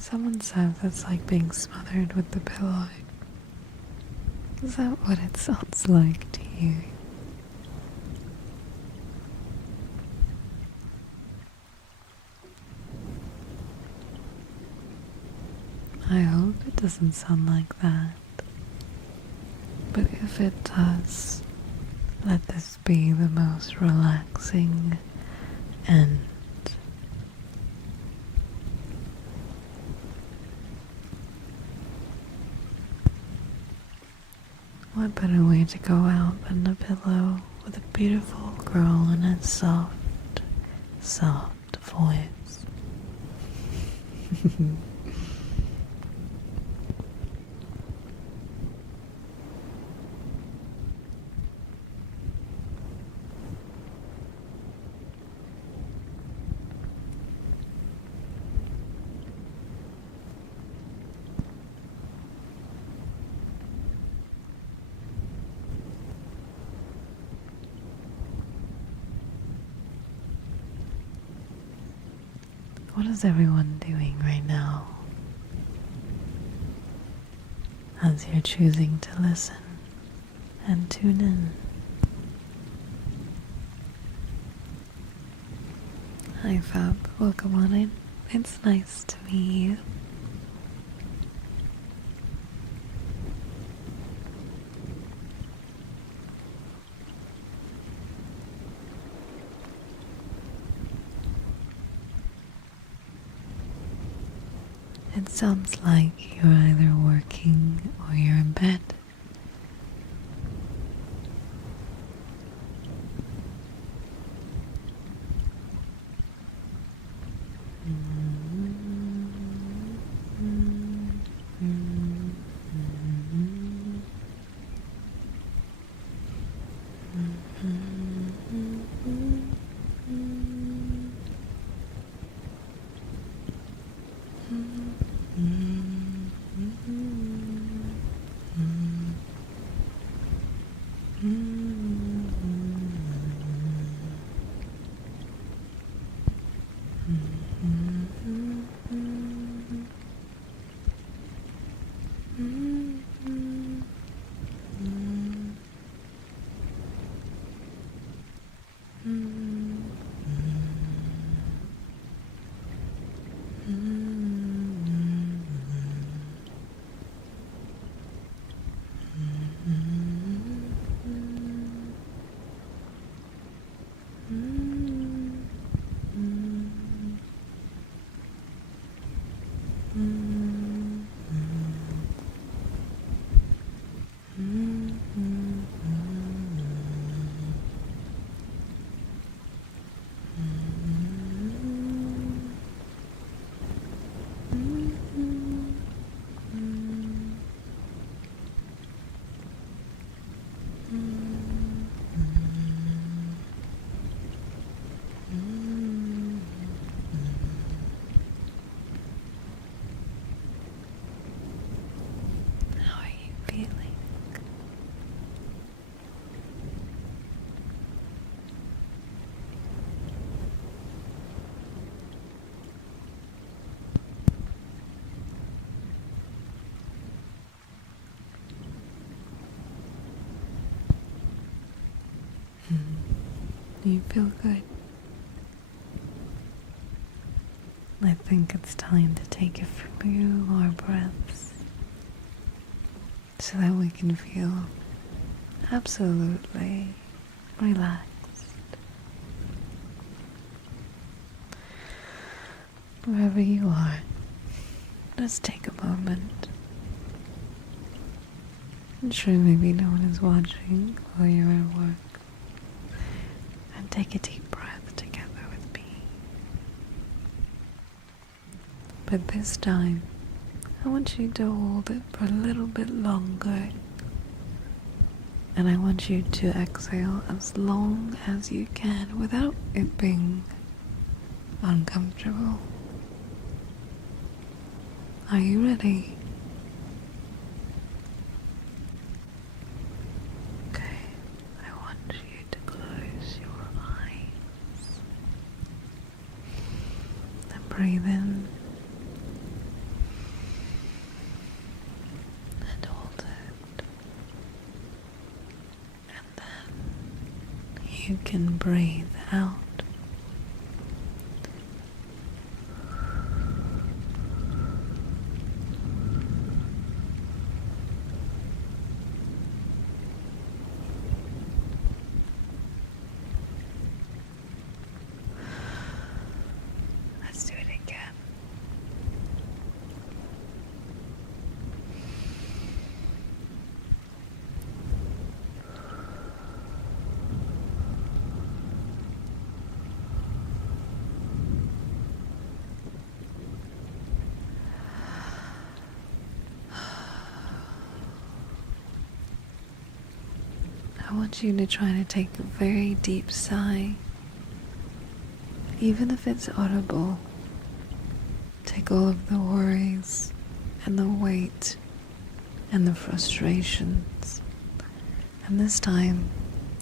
Someone says it's like being smothered with the pillow. Is that what it sounds like to you? I hope it doesn't sound like that. But if it does, let this be the most relaxing and what better way to go out than a pillow with a beautiful girl in a soft, soft voice. What is everyone doing right now as you're choosing to listen and tune in? Hi Fab, welcome on in. It's nice to meet you. It sounds like you're either working or you're in bed. How are you feeling? You feel good. I think it's time to take a few more breaths so that we can feel absolutely relaxed. Wherever you are, just take a moment. I'm sure maybe no one is watching while you're at work. And take a deep breath together with me. But this time, I want you to hold it for a little bit longer. And I want you to exhale as long as you can without it being uncomfortable. Are you ready? Okay, I want you to close your eyes and breathe in and hold it, and then you can breathe out. Let's do it again. I want you to try to take a very deep sigh. Even if it's audible, take all of the worries and the weight and the frustrations. And this time,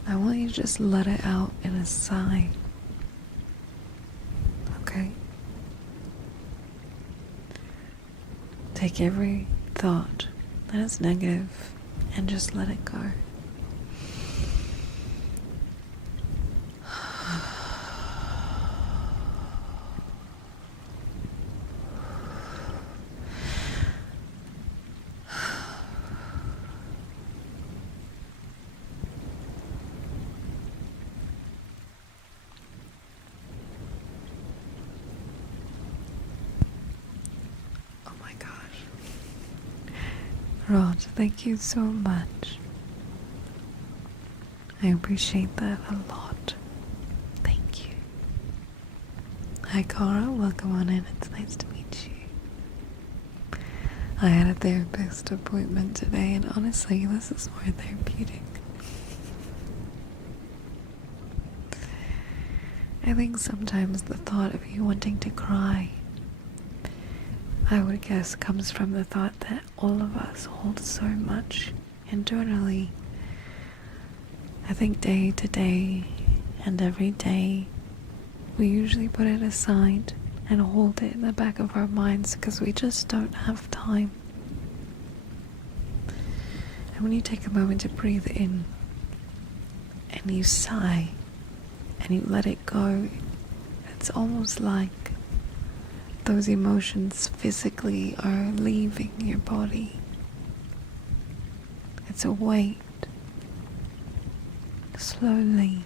I want you to just let it out in a sigh. Okay? Take every thought that is negative and just let it go. Rod, thank you so much. I appreciate that a lot. Thank you. Hi Cara, welcome on in. It's nice to meet you. I had a therapist appointment today, and honestly, this is more therapeutic. I think sometimes the thought of you wanting to cry, I would guess, comes from the thought that all of us hold so much internally. I think day to day and every day, we usually put it aside and hold it in the back of our minds because we just don't have time. And when you take a moment to breathe in and you sigh and you let it go, it's almost like those emotions physically are leaving your body. It's a weight slowly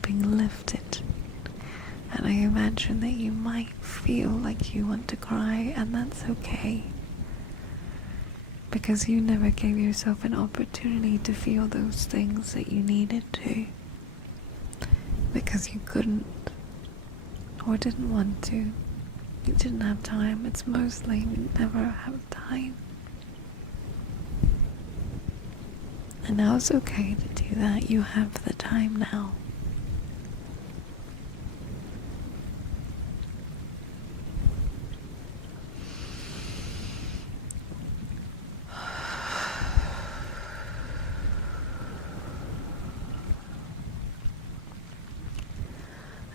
being lifted. And I imagine that you might feel like you want to cry, and that's okay. Because you never gave yourself an opportunity to feel those things that you needed to. Because you couldn't or didn't want to. You didn't have time. It's mostly you never have time. And now it's okay to do that. You have the time now.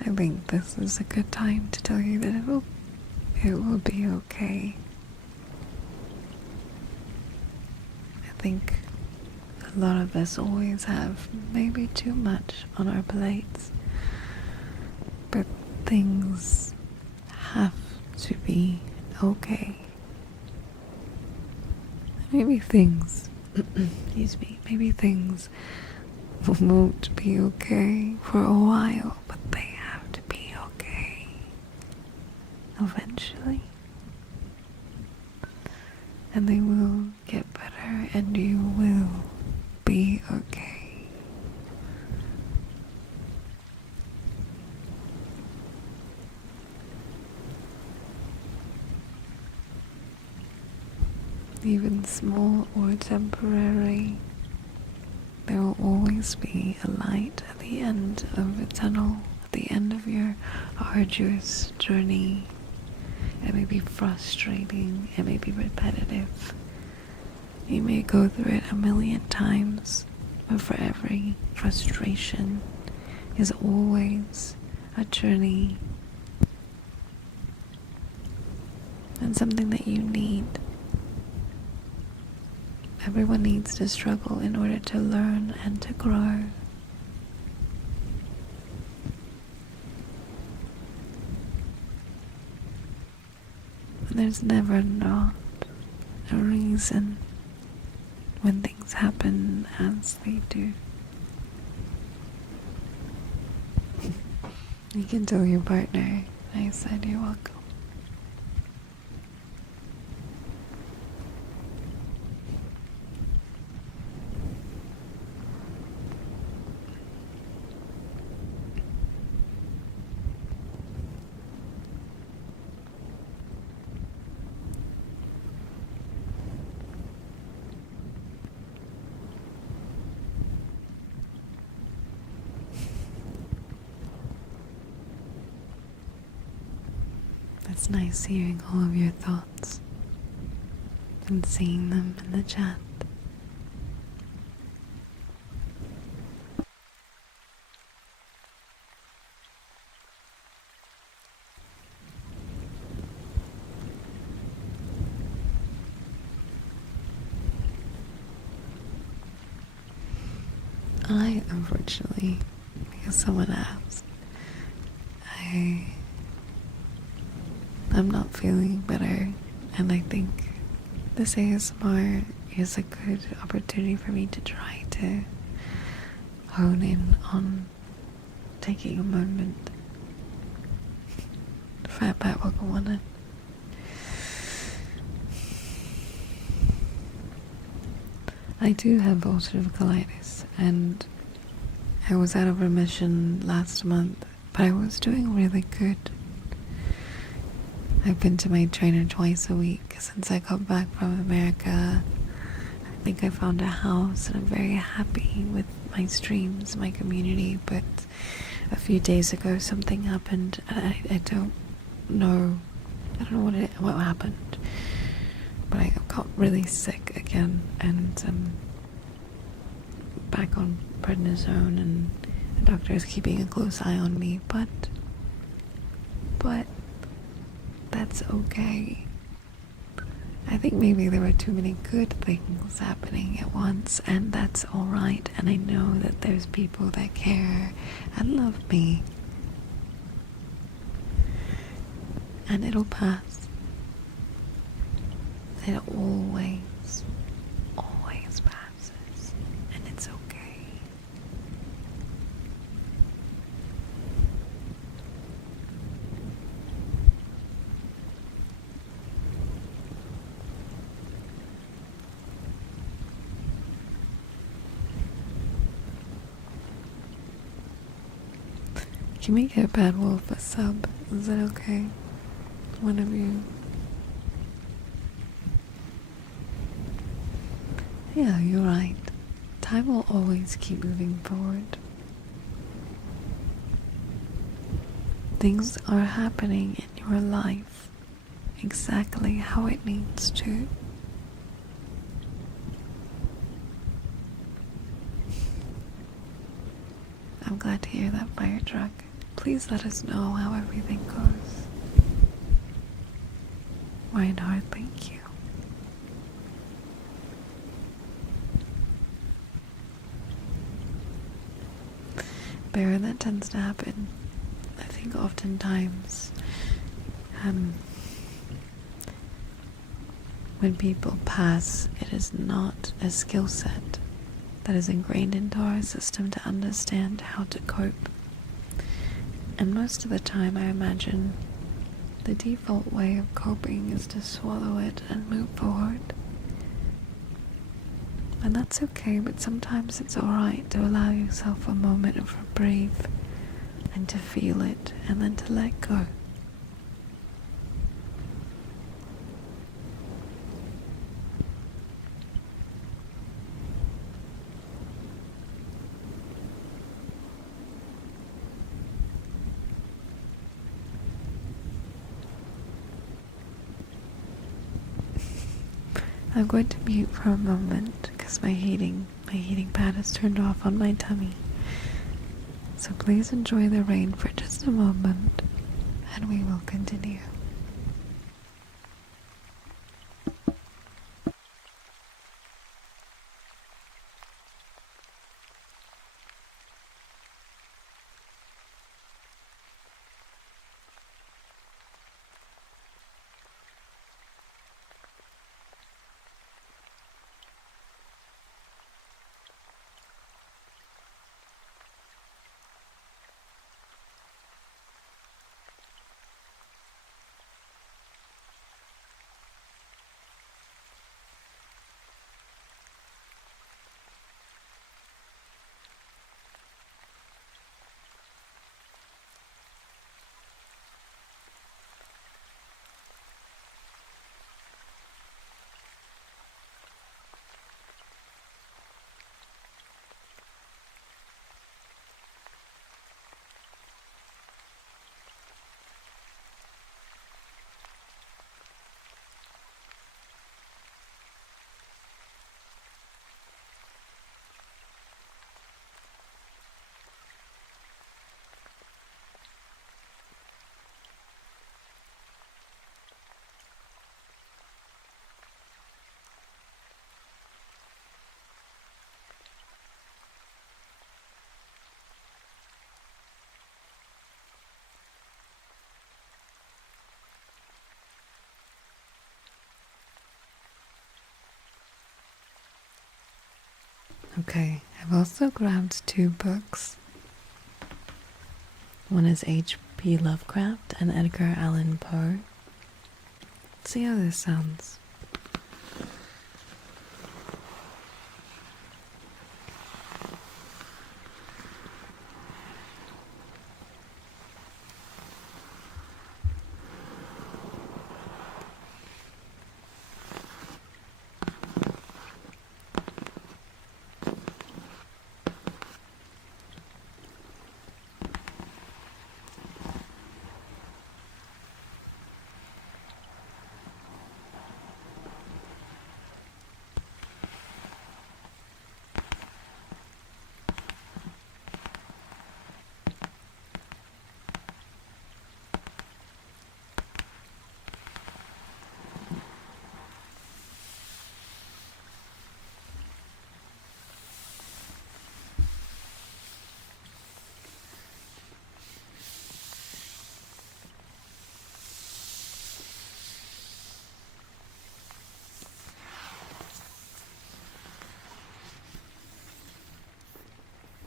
I think this is a good time to tell you that it will be okay. I think a lot of us always have maybe too much on our plates, but things have to be okay. Maybe things, maybe things won't be okay for a while, but they have to be okay eventually. And they will get better, and you will be okay. Even small or temporary, there will always be a light at the end of a tunnel, at the end of your arduous journey. It may be frustrating, it may be repetitive. You may go through it 1,000,000 times, but for every frustration is always a journey and something that you need. Everyone needs to struggle in order to learn and to grow. And there's never not a reason when things happen as they do. You can tell your partner I said you're welcome. It's nice hearing all of your thoughts and seeing them in the chat. tonight, unfortunately, because someone asked. I'm not feeling better, and I think this ASMR is a good opportunity for me to try to hone in on taking a moment. Fatback welcome. I do have ulcerative colitis, and I was out of remission last month, but I was doing really good. I've been to my trainer twice a week since I got back from America. I think I found a house, and I'm very happy with my streams, my community, but a few days ago something happened, and I don't know what happened, but I got really sick again, and back on prednisone, and the doctor is keeping a close eye on me, but that's okay. I think maybe there were too many good things happening at once, and that's alright, and I know that there's people that care and love me, and it'll pass. It always passes, and it's okay. Can we get Bad Wolf a sub? Is that okay? One of you. Yeah, you're right. Time will always keep moving forward. Things are happening in your life exactly how it needs to. I'm glad to hear that, fire truck. Please let us know how everything goes. Reinhard, thank you. Bear, that tends to happen. I think oftentimes when people pass, it is not a skill set that is ingrained into our system to understand how to cope. And most of the time, I imagine the default way of coping is to swallow it and move forward. And that's okay, but sometimes it's alright to allow yourself a moment of breathe and to feel it and then to let go. I'm going to mute for a moment because my heating pad is turned off on my tummy. So please enjoy the rain for just a moment, and we will continue. Okay, I've also grabbed 2 books. One is H.P. Lovecraft and Edgar Allan Poe. Let's see how this sounds.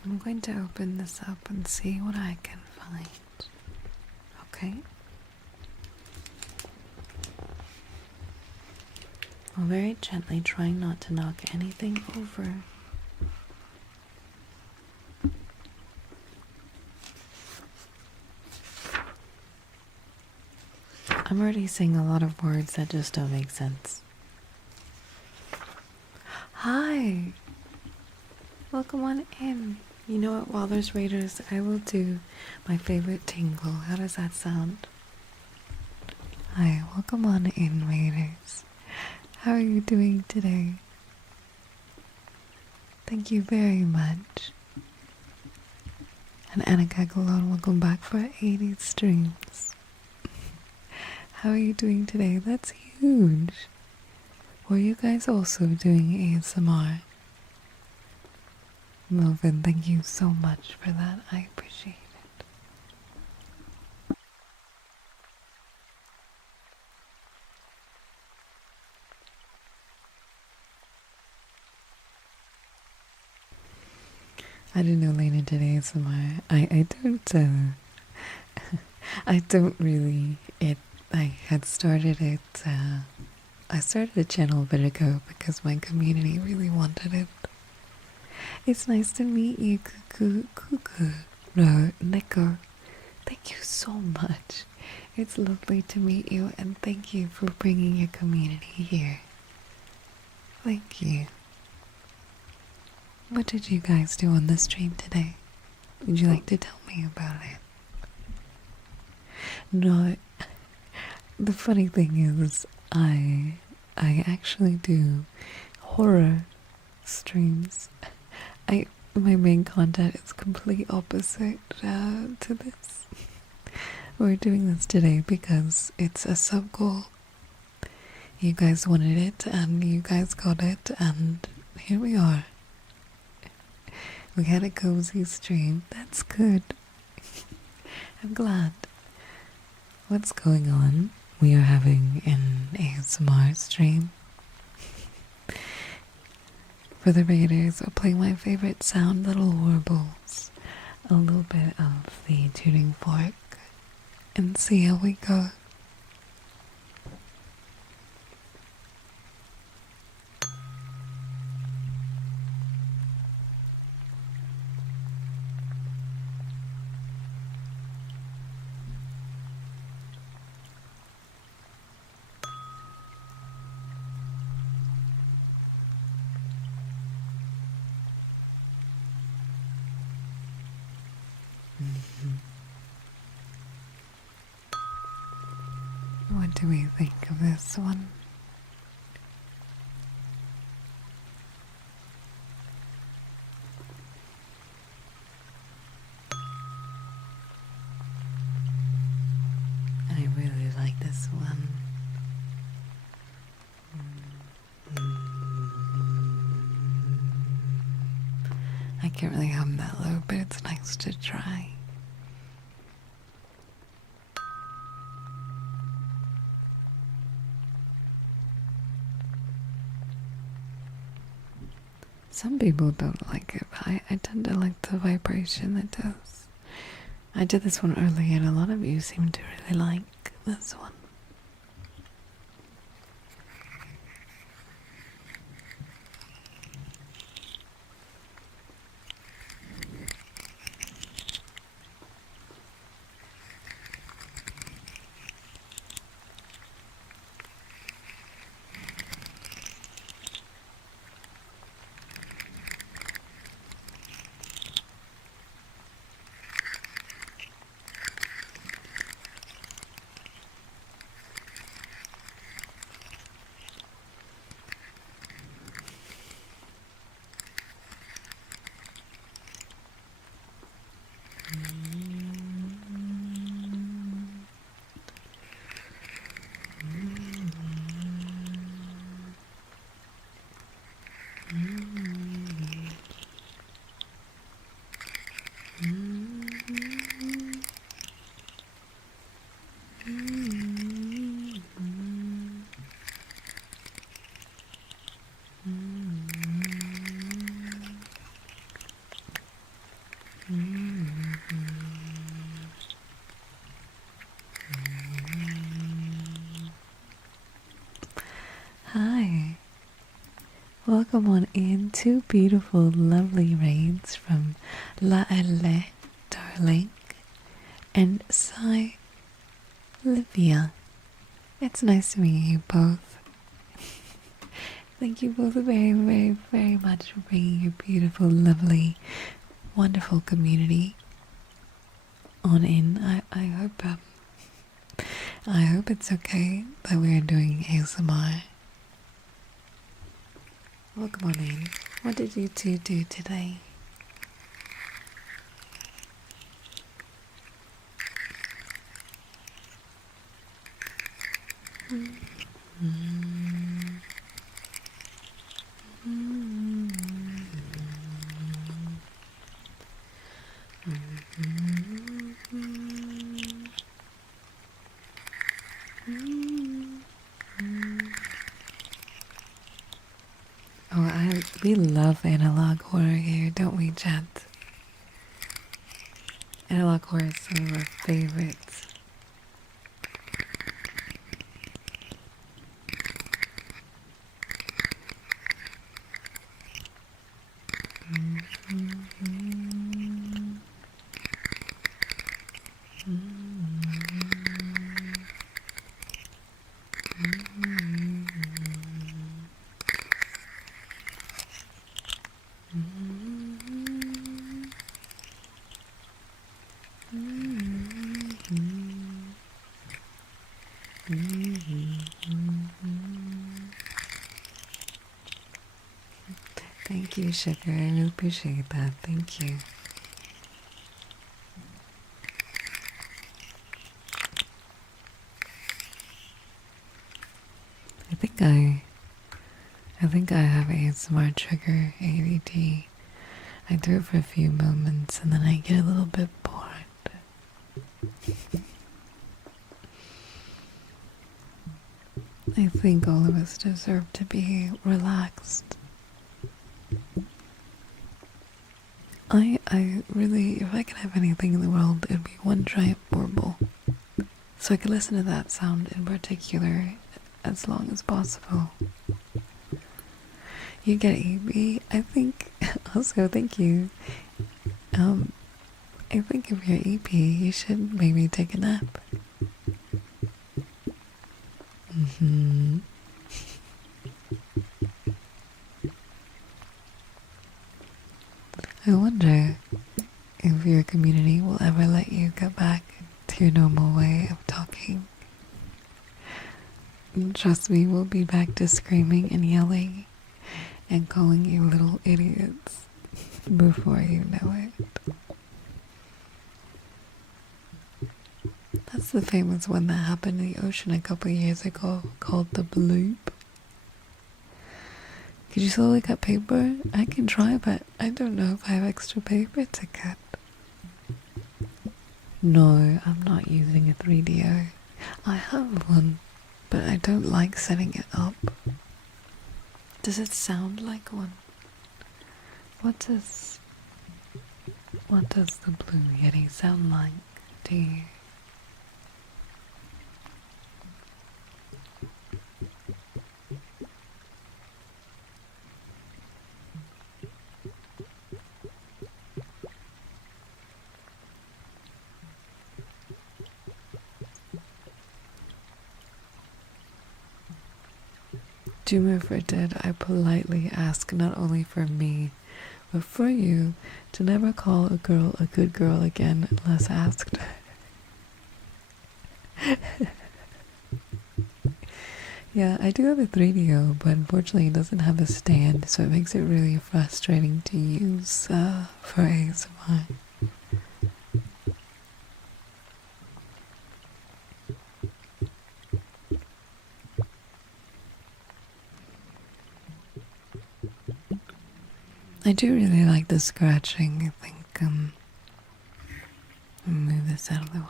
I'm going to open this up and see what I can find. Okay? I'll very gently trying not to knock anything over. I'm already saying a lot of words that just don't make sense. Hi! Welcome on in. You know what, while there's raiders, I will do my favorite tingle. How does that sound? Hi, welcome on in, raiders. How are you doing today? Thank you very much. And Anna Gagalon, welcome back for 80 streams. How are you doing today? That's huge. Were you guys also doing ASMR? Melvin, thank you so much for that. I appreciate it. I didn't know Lena did ASMR. I don't, I don't really, I had started it, I started a channel a bit ago because my community really wanted it. It's nice to meet you, Cuckoo, no, Nico. Thank you so much. It's lovely to meet you, and thank you for bringing your community here. Thank you. What did you guys do on the stream today? Would you like to tell me about it? No, the funny thing is, I actually do horror streams. My main content is complete opposite to this. We're doing this today because it's a sub goal. You guys wanted it, and you guys got it, and here we are. We had a cozy stream. That's good. I'm glad. What's going on? We are having an ASMR stream. For the raiders, I'll play my favorite sound, little warbles. A little bit of the tuning fork. And see how we go. What do we think of this one? I really like this one. I can't really hum that low, but it's nice to try. Some people don't like it, but I tend to like the vibration it does. I did this one earlier and a lot of you seem to really like this one. Hi, welcome on in to beautiful, lovely rains from La Elle, darling, and Sai Livia. It's nice to meet you both. Thank you both very, very, very much for bringing your beautiful, lovely, wonderful community on in. I hope it's okay that we are doing ASMR. Welcome on in. What did you two do today? We love analog horror here, don't we, chat? Analog horror is some of our favorites. Thank you, Sugar. I really appreciate that. Thank you. I think I have ASMR trigger ADD. I do it for a few moments and then I get a little bit bored. I think all of us deserve to be relaxed. I really, if I could have anything in the world, it would be one giant warble. So I could listen to that sound in particular as long as possible. You get EB, I think. Also, thank you. I think if you're EP, you should maybe take a nap. I wonder if your community will ever let you get back to your normal way of talking. Trust me, we'll be back to screaming and yelling and calling you little idiots before you know it. That's the famous one that happened in the ocean a couple years ago called the bloop. Could you slowly cut paper? I can try, but I don't know if I have extra paper to cut. No, I'm not using a 3DO. I have one, but I don't like setting it up. Does it sound like one? What does the blue yeti sound like to you? Do you ever did I politely ask not only for me, but for you to never call a girl a good girl again unless asked? Yeah, I do have a 3DO, but unfortunately it doesn't have a stand, so it makes it really frustrating to use for ASMR. I do really like the scratching. I think, move this out of the way.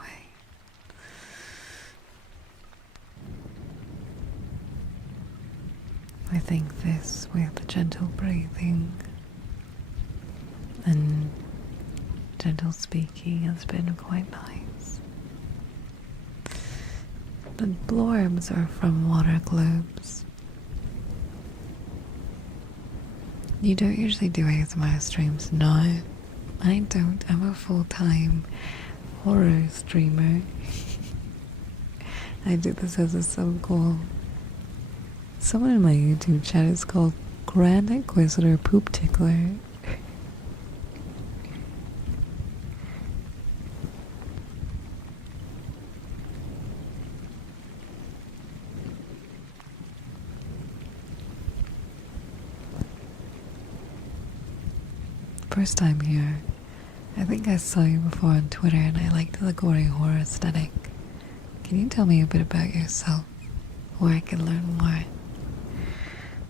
I think this with the gentle breathing and gentle speaking has been quite nice. The blurbs are from water globes. You don't usually do ASMR streams? No, I don't. I'm a full-time horror streamer. I do this as a sub-goal. Someone in my YouTube chat is called Grand Inquisitor Poop Tickler. First time here. I think I saw you before on Twitter and I liked the gory horror aesthetic. Can you tell me a bit about yourself, where I can learn more?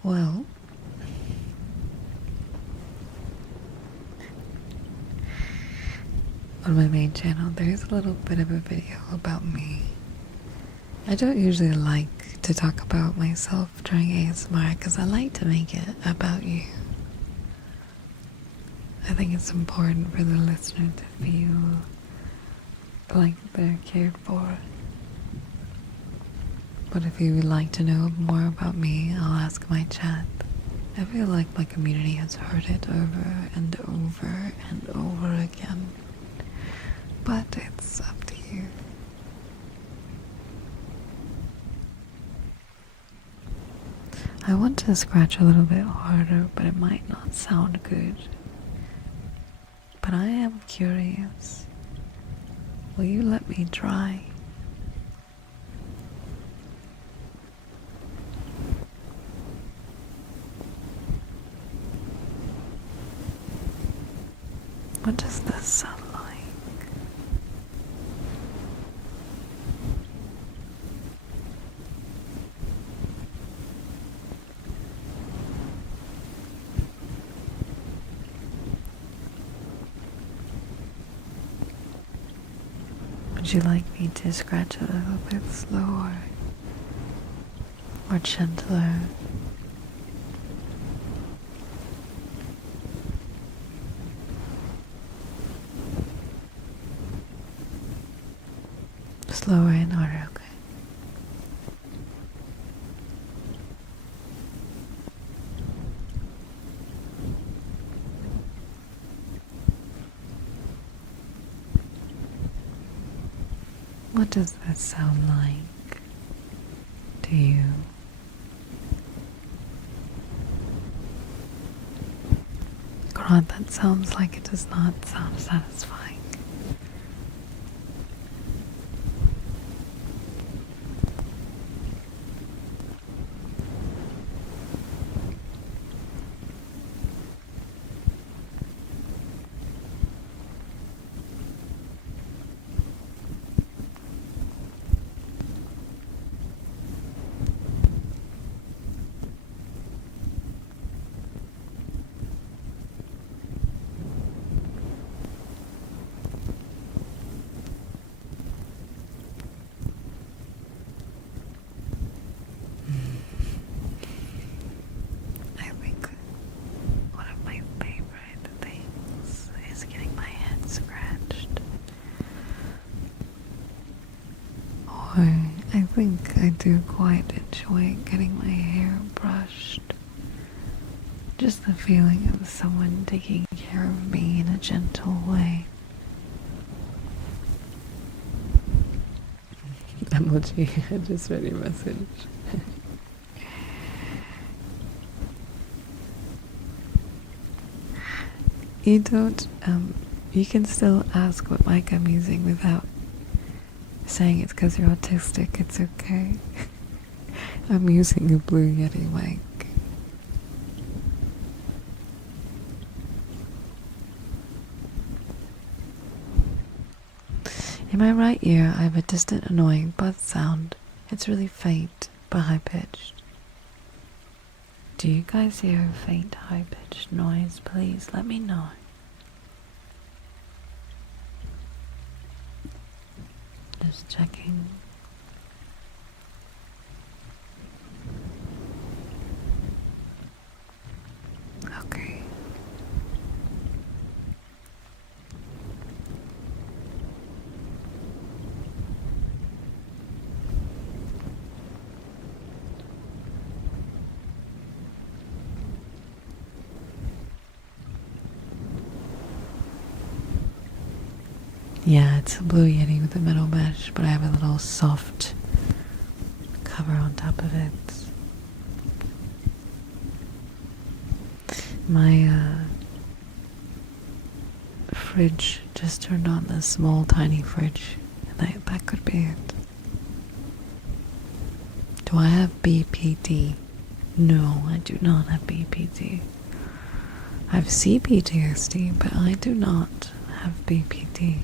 Well, on my main channel there's a little bit of a video about me. I don't usually like to talk about myself during ASMR because I like to make it about you. I think it's important for the listener to feel like they're cared for. But if you would like to know more about me, I'll ask my chat. I feel like my community has heard it over and over and over again. But it's up to you. I want to scratch a little bit harder, but it might not sound good. But I am curious. Will you let me try? What does this sound like? Would you like me to scratch a little bit slower or gentler? Slower and harder, okay. What does that sound like to you? God, that sounds like it does not sound satisfying. I think I do quite enjoy getting my hair brushed. Just the feeling of someone taking care of me in a gentle way. Emoji, I just read your message. You don't, you can still ask what mic I'm using without saying it's because you're autistic. It's okay. I'm using a Blue Yeti mic. In my right ear, I have a distant, annoying buzz sound. It's really faint, but high-pitched. Do you guys hear a faint, high-pitched noise? Please let me know. Just checking. Okay. Yeah, it's a Blue Yeti with a metal mesh, but I have a little soft cover on top of it. My fridge just turned on, this small tiny fridge, and that could be it. Do I have BPD? No, I do not have BPD. I have CPTSD, but I do not have BPD.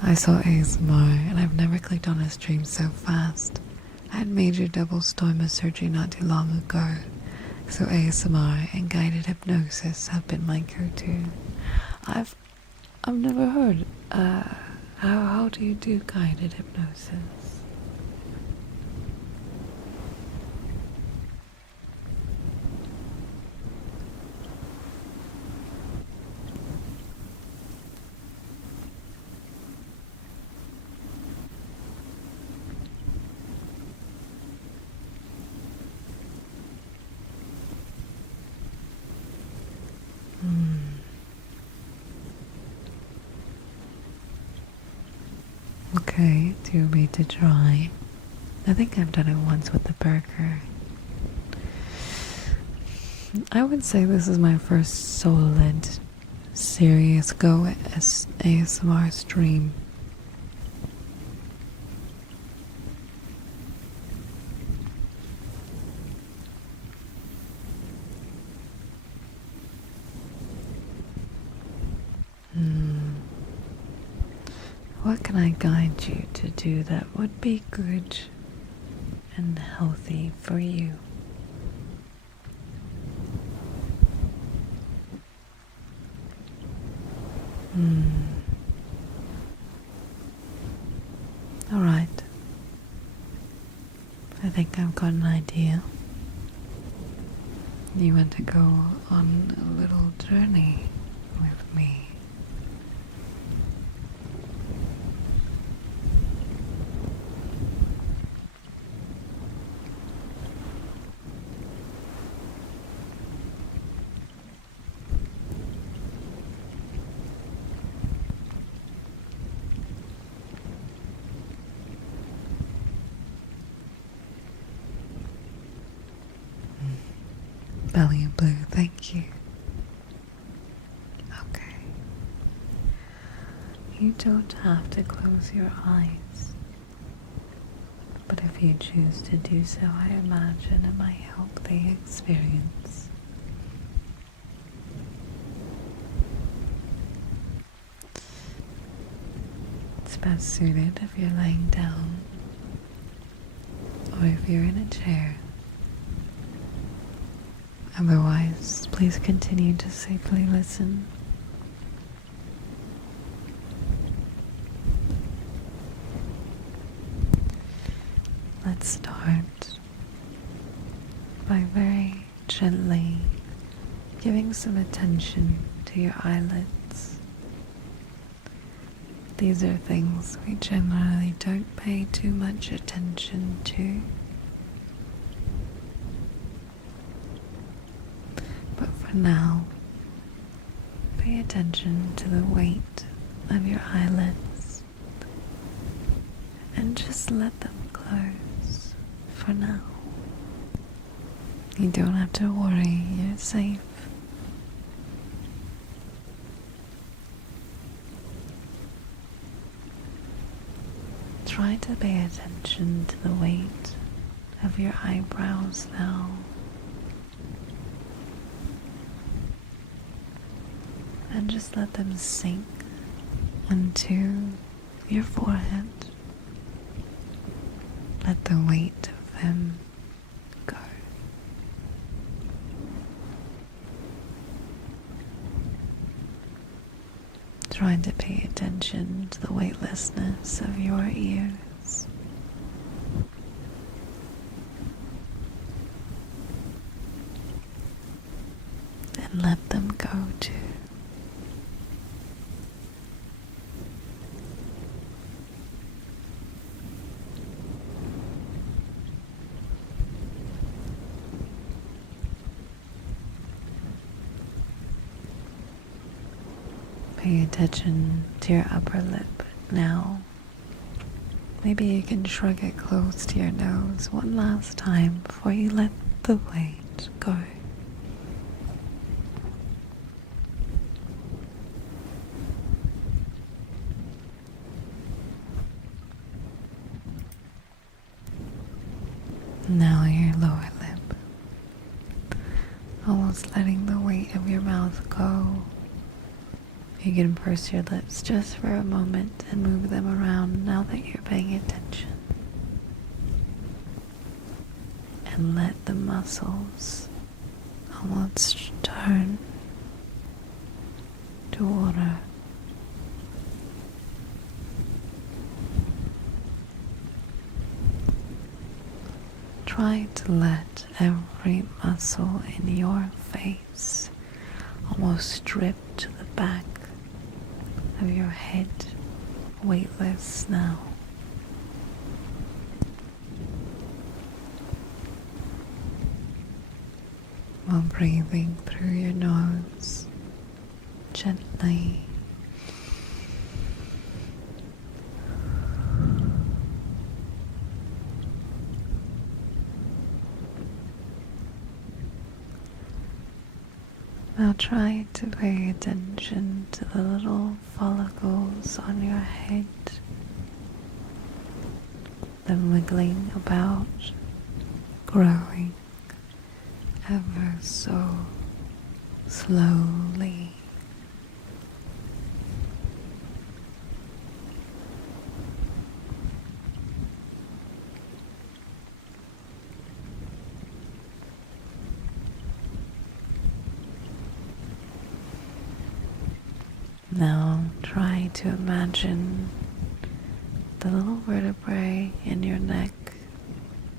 I saw ASMR, and I've never clicked on a stream so fast. I had major double stoma surgery not too long ago, so ASMR and guided hypnosis have been my go-to. I've never heard. How do you do guided hypnosis? Okay, do you want me to try? I think I've done it once with the burger. I would say this is my first solid, serious go at ASMR stream. What can I guide you to do that would be good and healthy for you? Alright. I think I've got an idea. You want to go on a little journey with me. Belly and blue, thank you. Okay. You don't have to close your eyes, but if you choose to do so, I imagine it might help the experience. It's best suited if you're laying down or if you're in a chair. Otherwise, please continue to safely listen. Let's start by very gently giving some attention to your eyelids. These are things we generally don't pay too much attention to. But for now, pay attention to the weight of your eyelids and just let them close for now. You don't have to worry, you're safe. Try to pay attention to the weight of your eyebrows now. And just let them sink into your forehead. Let the weight of them go. Trying to pay attention to the weightlessness of your ears. And let them go too. Pay attention to your upper lip now. Maybe you can shrug it close to your nose one last time before you let the weight go. Now your lower lip. Almost letting the weight of your mouth go. You can purse your lips just for a moment and move them around now that you're paying attention. And let the muscles almost turn to water. Try to let every muscle in your face almost strip to the back of your head, weightless now. While breathing through your nose gently. Now try to pay attention to the little follicles on your head, them wiggling about, growing ever so slowly. Now try to imagine the little vertebrae in your neck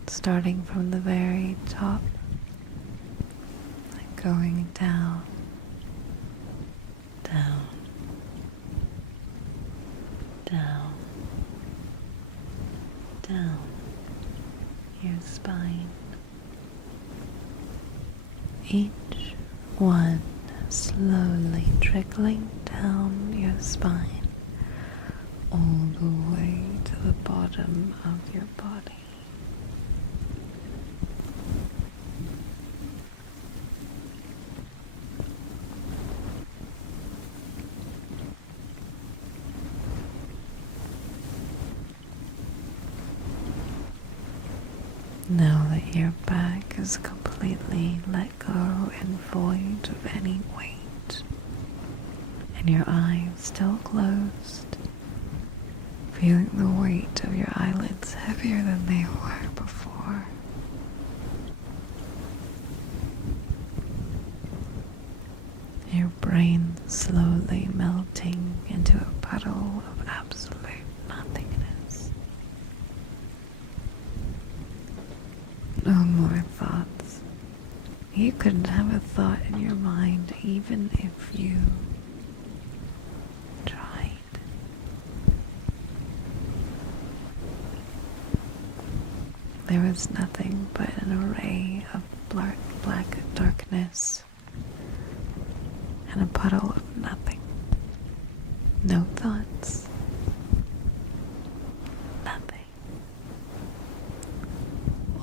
starting from the very top and going down, down, down, down your spine. Each one slowly trickling down your spine all the way to the bottom of your body. Now that your back is completely let go and void of any weight, and your eyes still closed, feeling the weight of your eyelids heavier than they were before. Your brain slowly melting into a puddle of absolute nothingness. No more thoughts. You couldn't have a thought in your mind even if you tried. there was nothing but an array of black darkness and a puddle of nothing. No thoughts. Nothing.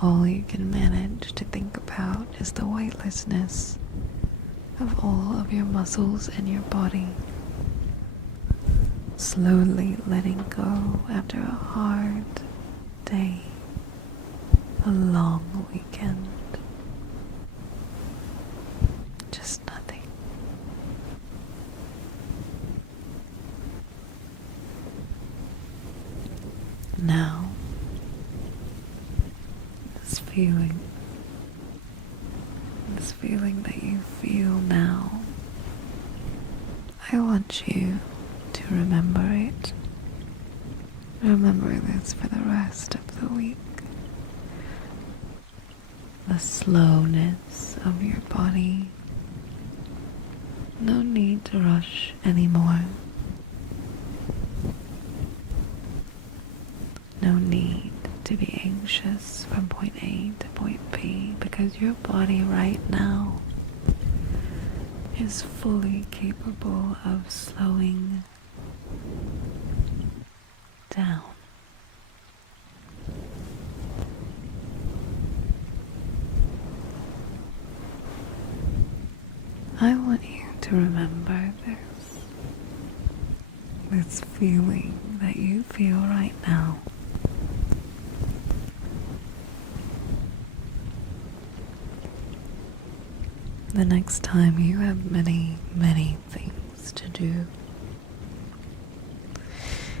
All you can manage to think about is the weightlessness of all of your muscles in your body, slowly letting go after a hard day, a long weekend. Just nothing. Now, this feeling that you feel now, I want you to remember it. Remember this for the rest of the week. The slowness of your body. No need to rush anymore. No need to be anxious from point A to point B, because your body right now is fully capable of slowing down. I want you to remember this feeling that you feel right now. The next time you have many, many things to do,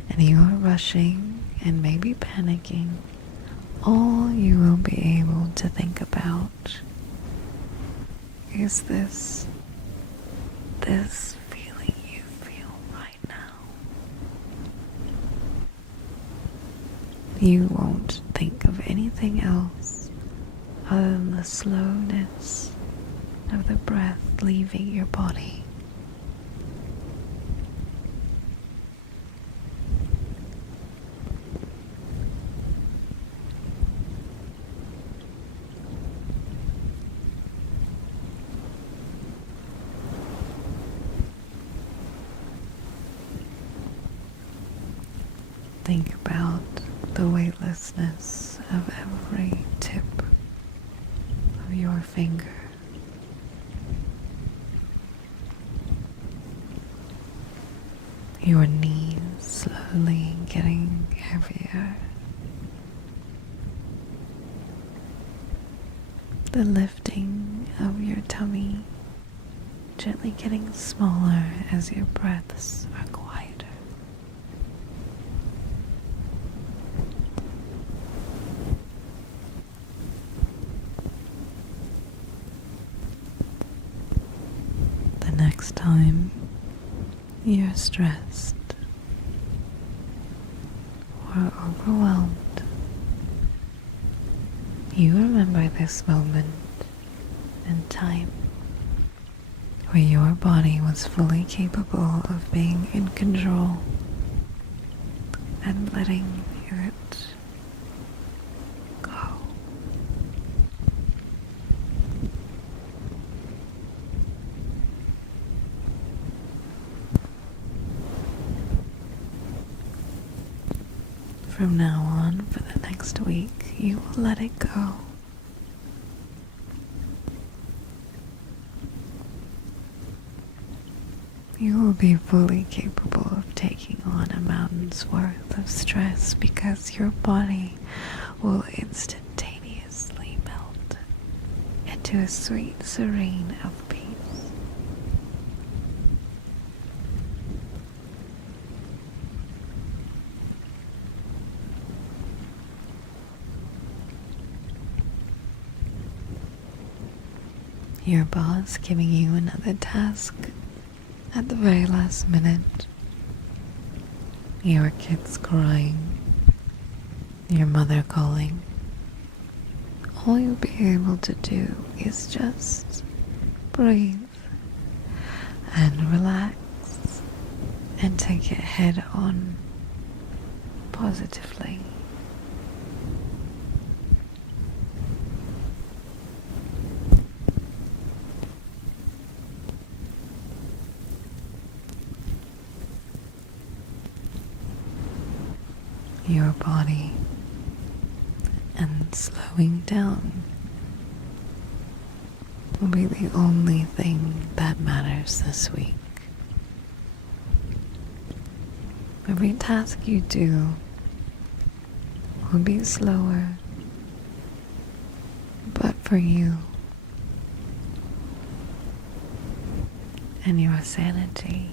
and you are rushing and maybe panicking, all you will be able to think about is this feeling you feel right now. You won't think of anything else other than the slowness of the breath leaving your body. Think about the weightlessness of every tip of your finger. Your knees slowly getting heavier. The lifting of your tummy gently getting smaller as your breaths are quieter. The next time you're stressed or overwhelmed, you remember this moment in time where your body was fully capable of being in control and letting it go. From now on, for the next week, you will let it go. You will be fully capable of taking on a mountain's worth of stress because your body will instantaneously melt into a sweet serene of peace. Your boss giving you another task at the very last minute. Your kids crying. Your mother calling. All you'll be able to do is just breathe and relax and take it head on positively. your body and slowing down will be the only thing that matters this week. Every task you do will be slower, but for you and your sanity.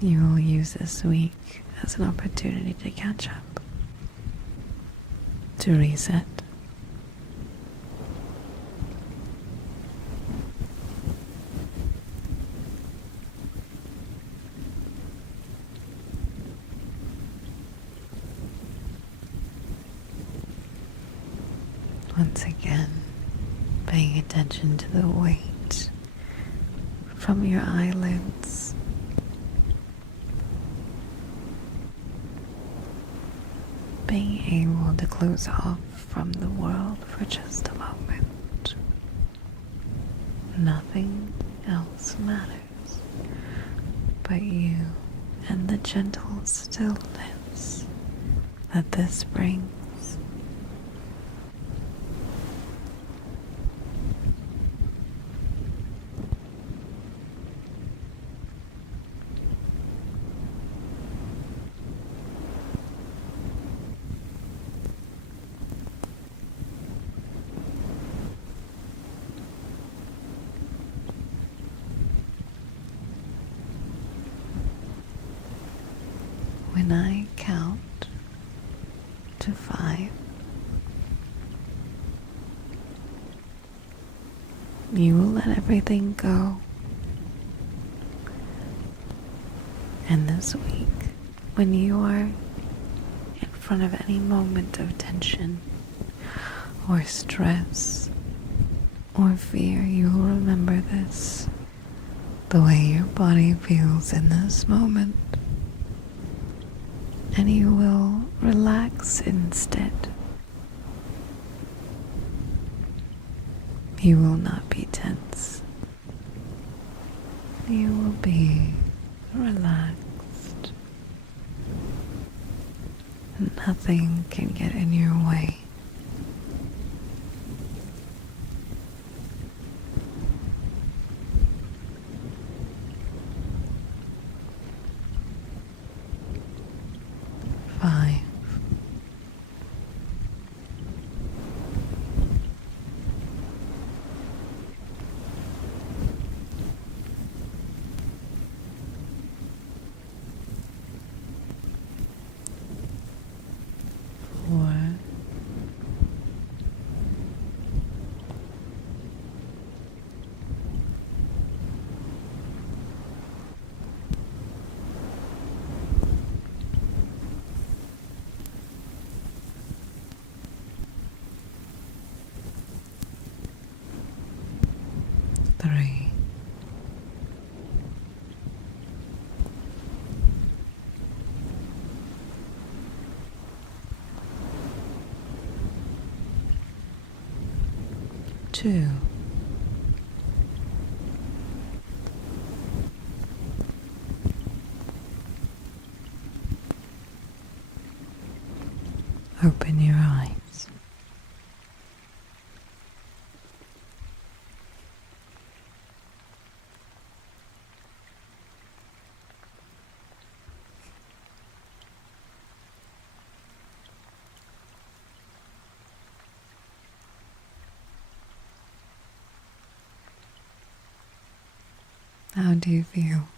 You will use this week as an opportunity to catch up, to reset. Once again, paying attention to the weight from your eyelids, being able to close off from the world for just a moment. Nothing else matters but you and the gentle stillness that this brings. When I count to 5, you will let everything go. And this week, when you are in front of any moment of tension or stress or fear, you will remember this, the way your body feels in this moment. And you will relax instead. You will not be tense. You will be relaxed. Nothing can get in your way. Three. 2. Open your eyes. How do you feel?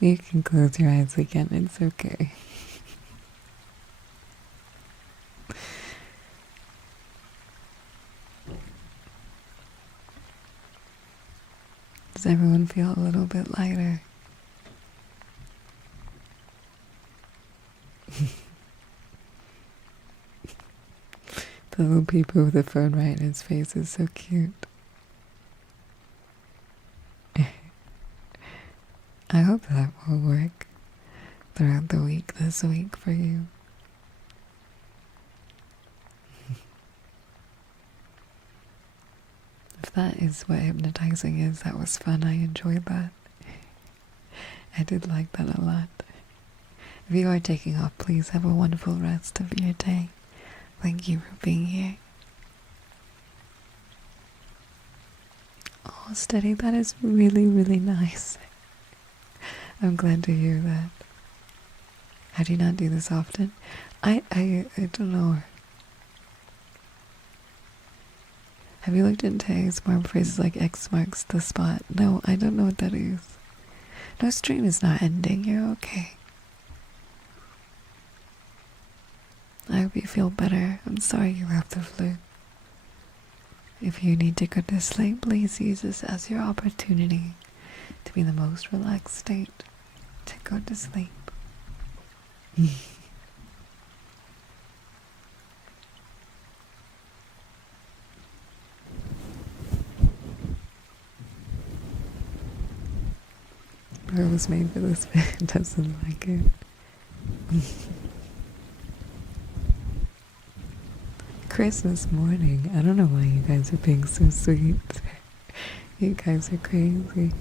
You can close your eyes again, it's okay. Does everyone feel a little bit lighter? The little people with the phone right in his face is so cute. I hope that will work. throughout the week this week for you. If that is what hypnotizing is, that was fun. I enjoyed that. I did like that a lot. If you are taking off, please have a wonderful rest of your day. Thank you for being here. Oh, Steady, that is really, really nice. I'm glad to hear that. I do not do this often. I don't know. Have you looked into ASMR phrases like X marks the spot? No, I don't know what that is. No, stream is not ending. You're okay. I hope you feel better. I'm sorry you have the flu. If you need to go to sleep, please use this as your opportunity to be in the most relaxed state to go to sleep. Whoever was made for this doesn't like it. Christmas morning. I don't know why you guys are being so sweet. You guys are crazy.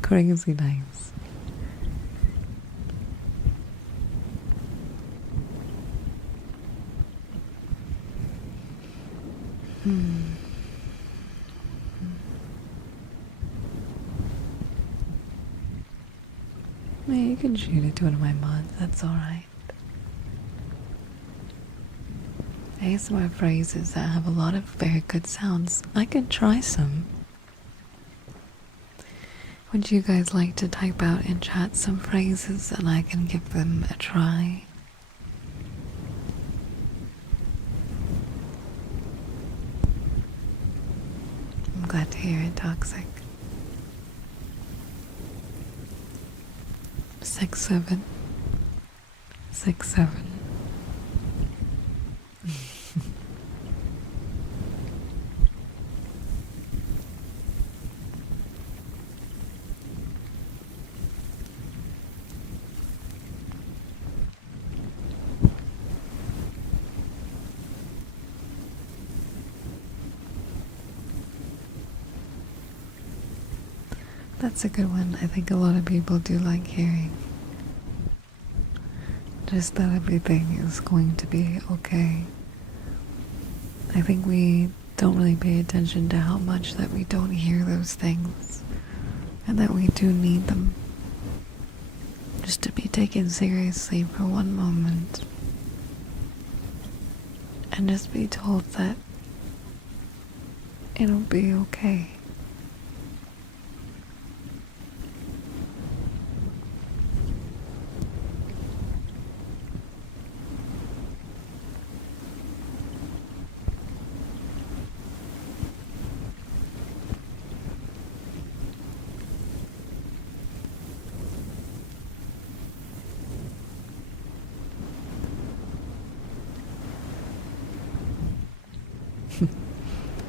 Crazy nice. Yeah, you can shoot it to one of my mods, that's alright. ASMR phrases that have a lot of very good sounds. I could try some. Would you guys like to type out in chat some phrases and I can give them a try? I'm glad to hear it, Toxic. 6-7. 6-7. That's a good one. I think a lot of people do like hearing. Just that everything is going to be okay. I think we don't really pay attention to how much that we don't hear those things and that we do need them just to be taken seriously for one moment and just be told that it'll be okay.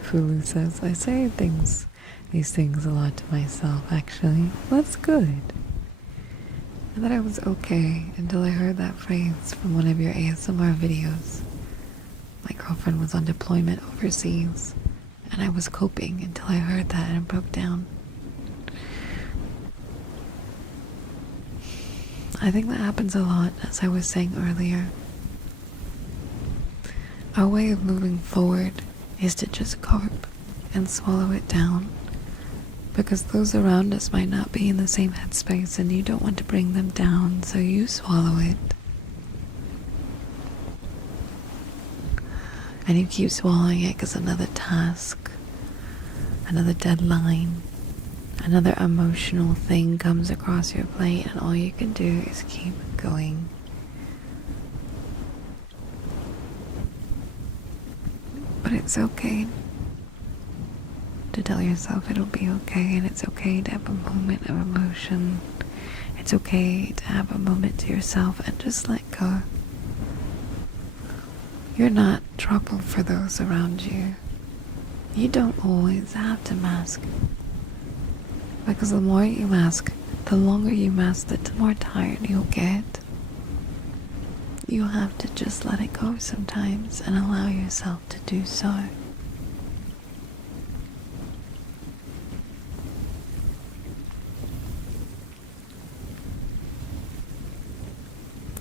Fulu says, I say these things a lot to myself, actually. That's good. I thought I was okay until I heard that phrase from one of your ASMR videos. My girlfriend was on deployment overseas, and I was coping until I heard that and broke down. I think that happens a lot, as I was saying earlier. Our way of moving forward is to just cope and swallow it down, because those around us might not be in the same headspace and you don't want to bring them down, so you swallow it. And you keep swallowing it because another task, another deadline, another emotional thing comes across your plate, and all you can do is keep going. But it's okay to tell yourself it'll be okay, and it's okay to have a moment of emotion. It's okay to have a moment to yourself and just let go. You're not trouble for those around you. You don't always have to mask. Because the more you mask, the longer you mask, the more tired you'll get. You have to just let it go sometimes and allow yourself to do so.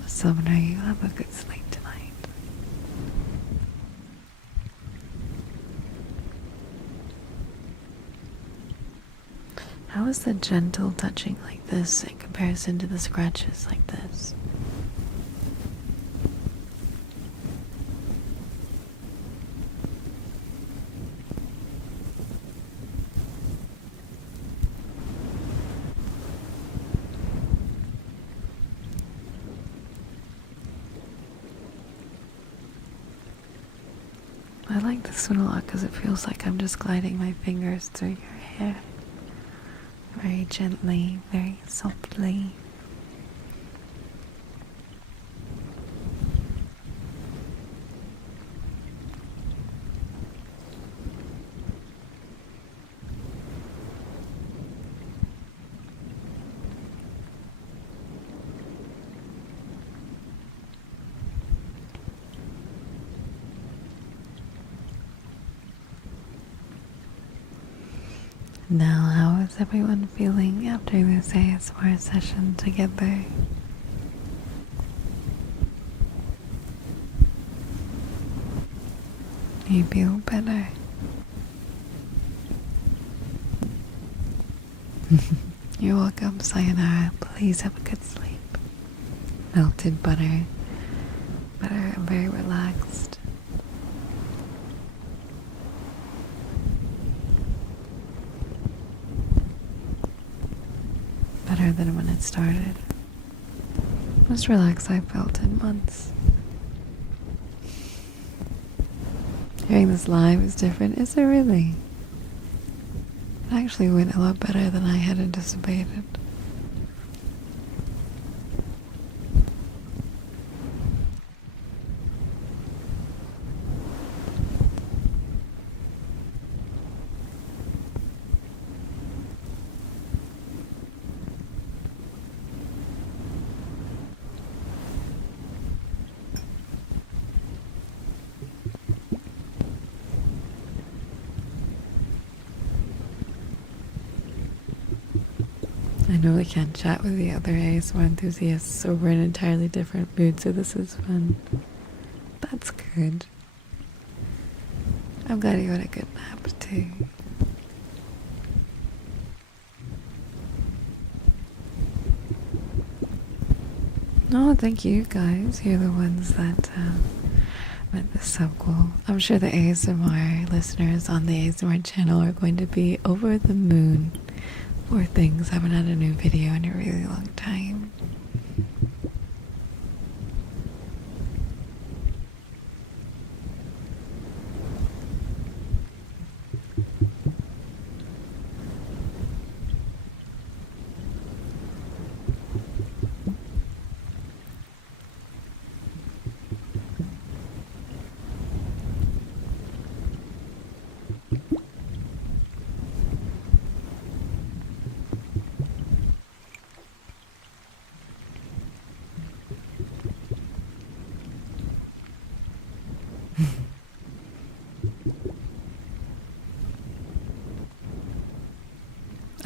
Summoner, you have a good sleep tonight. How is the gentle touching like this in comparison to the scratches like this? I like this one a lot because it feels like I'm just gliding my fingers through your hair. Very gently, very softly. Now, how is everyone feeling after this ASMR session together? You feel better? You're welcome, Sayonara. Please have a good sleep. Melted butter. I'm very relaxed. Better than when it started. Most relaxed I've felt in months. Hearing this live is different. Is it really? It actually went a lot better than I had anticipated. I know we can't chat with the other ASMR enthusiasts, so we're in an entirely different mood, so this is fun. That's good. I'm glad you had a good nap, too. No, thank you guys. You're the ones that meant this so cool. I'm sure the ASMR listeners on the ASMR channel are going to be over the moon. Poor things, haven't had a new video in a really long time.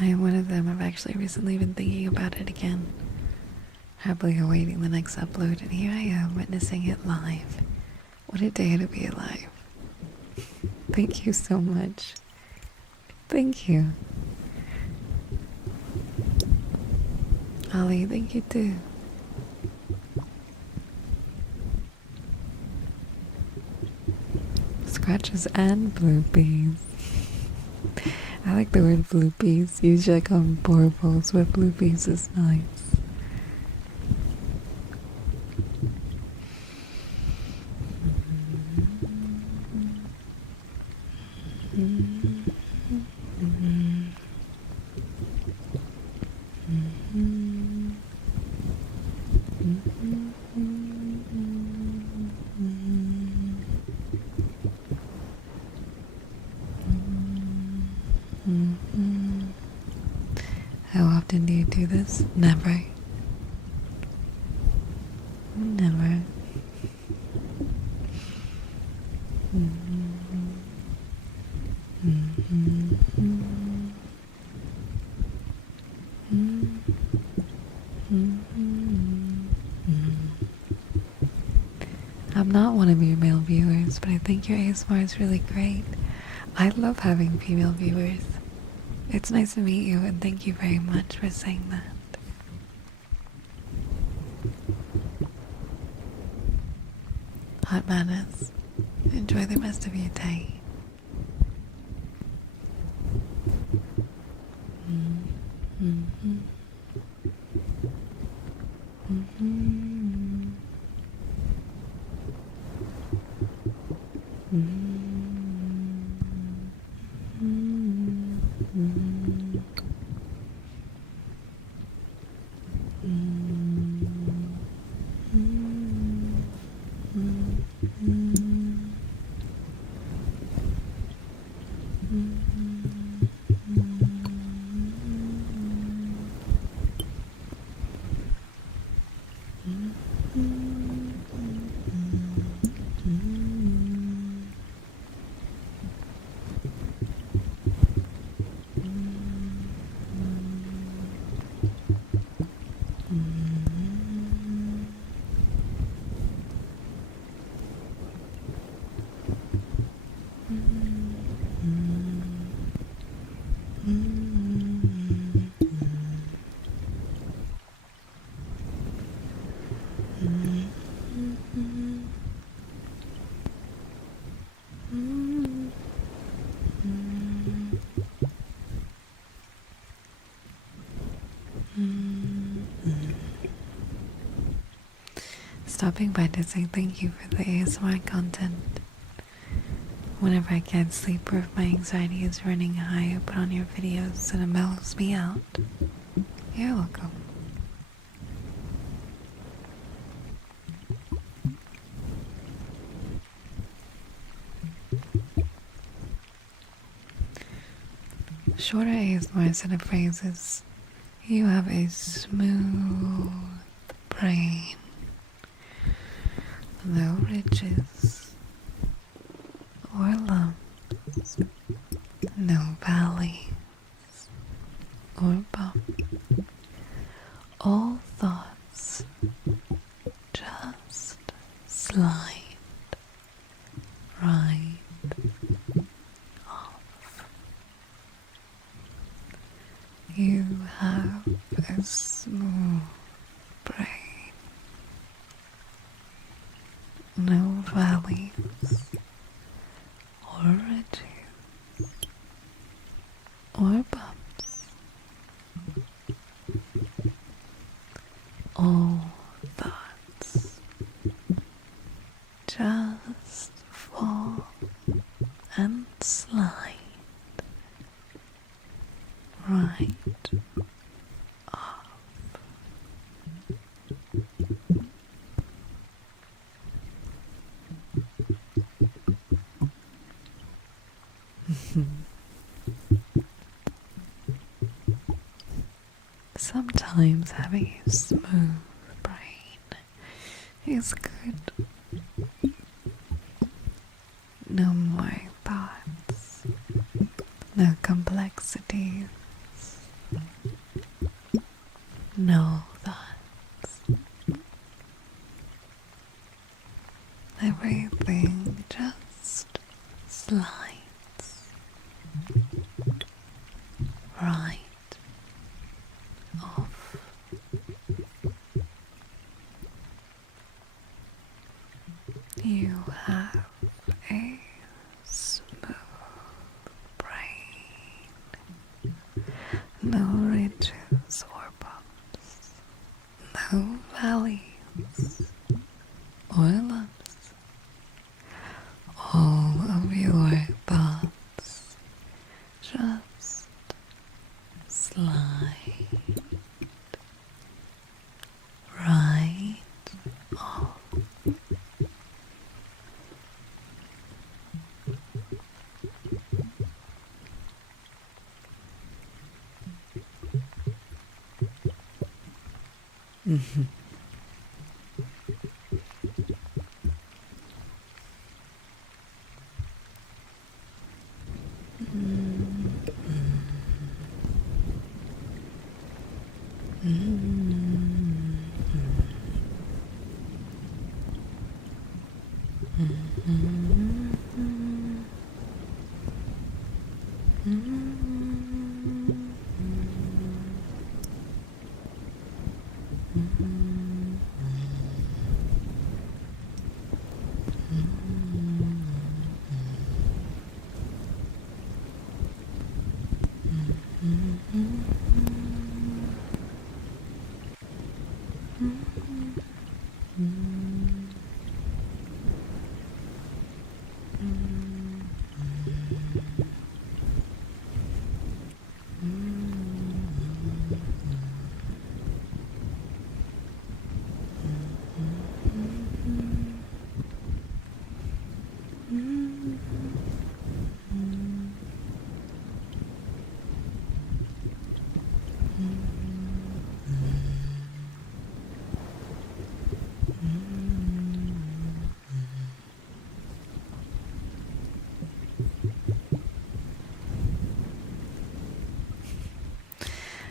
I am one of them. I've actually recently been thinking about it again. Happily awaiting the next upload, and here I am witnessing it live. What a day to be alive. Thank you so much. Thank you. Ali, thank you too. Scratches and bloopies. I like the word bloopies. Usually I call them baubles, but bloopies is nice. How often do you do this? Never. Never. I'm not one of your male viewers, but I think your ASMR is really great. I love having female viewers. It's nice to meet you, and thank you very much for saying that. Hot Madness, enjoy the rest of your day. Stopping by to say thank you for the ASMR content. Whenever I can't sleep or if my anxiety is running high, I put on your videos and it mellows me out. You're welcome. Shorter ASMR set of phrases. You have a smooth brain. No ridges or lumps, no valleys or bumps. All thoughts just slide right off. You have a smooth brain. No valleys or ridges or bumps. All thoughts just fall and slide right off. Sometimes having a smooth brain is good. No more thoughts, no complexities, no thoughts. Everything just slides right off. You have a smooth brain. No ridges or bumps. No valleys or lumps. All of your thoughts just slide right off.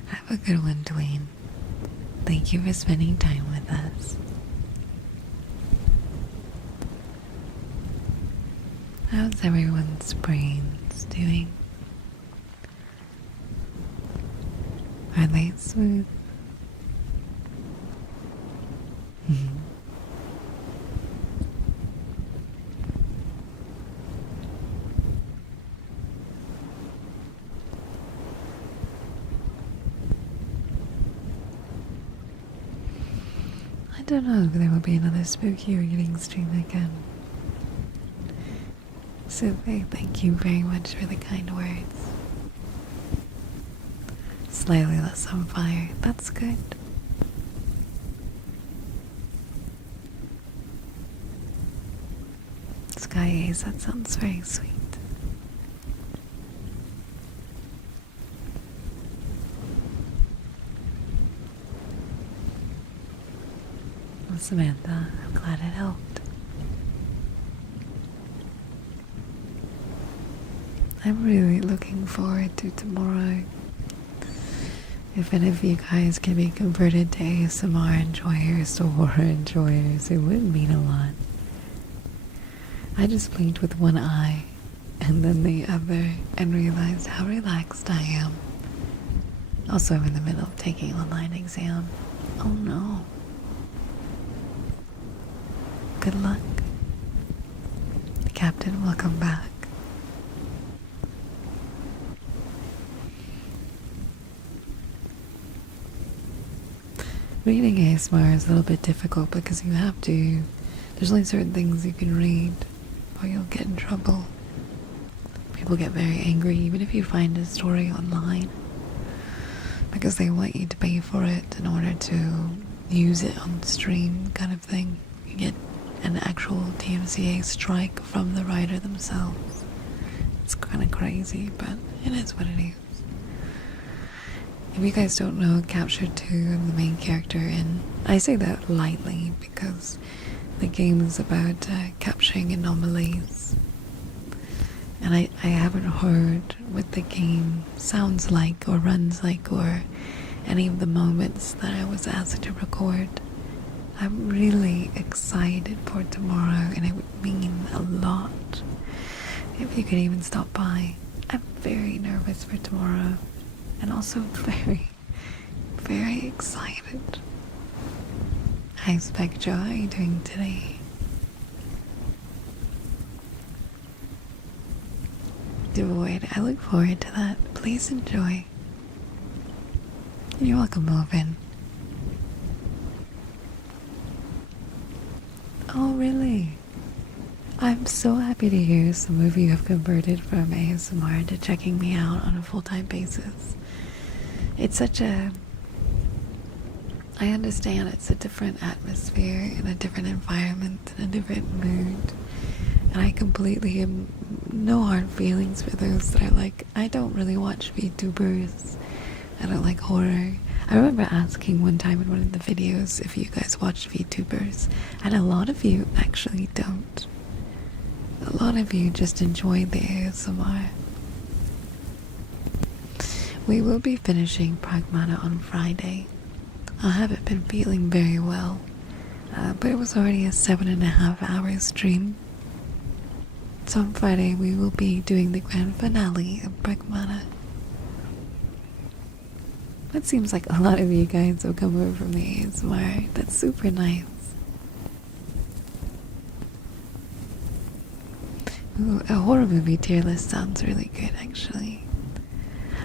Have a good one, Dwayne. Thank you for spending time with us. How's everyone's brains doing? Are they smooth? I don't know if there will be another spooky reading stream again. Sophie, thank you very much for the kind words. Slightly less on fire, that's good. Sky Ace, that sounds very sweet. Well, Samantha, I'm glad it helped. I'm really looking forward to tomorrow. If any of you guys can be converted to ASMR enjoyers or horror enjoyers, it would mean a lot. I just blinked with one eye and then the other and realized how relaxed I am. Also, I'm in the middle of taking an online exam. Oh no. Good luck. The captain will come back. Reading ASMR is a little bit difficult because you have to, there's only certain things you can read or you'll get in trouble. People get very angry even if you find a story online because they want you to pay for it in order to use it on stream kind of thing. You get an actual DMCA strike from the writer themselves. It's kind of crazy, but it is what it is. If you guys don't know, Capture 2, I'm the main character, and I say that lightly because the game is about capturing anomalies. And I haven't heard what the game sounds like or runs like or any of the moments that I was asked to record. I'm really excited for tomorrow, and it would mean a lot if you could even stop by. I'm very nervous for tomorrow. And also very, very excited. Hi Spectro, how are you doing today? Devoid, I look forward to that. Please enjoy. You're welcome, Melvin. Oh, really? I'm so happy to hear some of you have converted from ASMR to checking me out on a full-time basis. It's such a... I understand it's a different atmosphere and a different environment and a different mood. And I completely have no hard feelings for those that are like, I don't really watch VTubers. I don't like horror. I remember asking one time in one of the videos if you guys watch VTubers, and a lot of you actually don't. A lot of you just enjoy the ASMR. We will be finishing Pragmata on Friday. I haven't been feeling very well, but it was already a 7.5 hour stream, So on Friday we will be doing the grand finale of Pragmata. It seems like a lot of you guys will come over from the ASMR. That's super nice. Ooh, a horror movie tier list sounds really good, actually.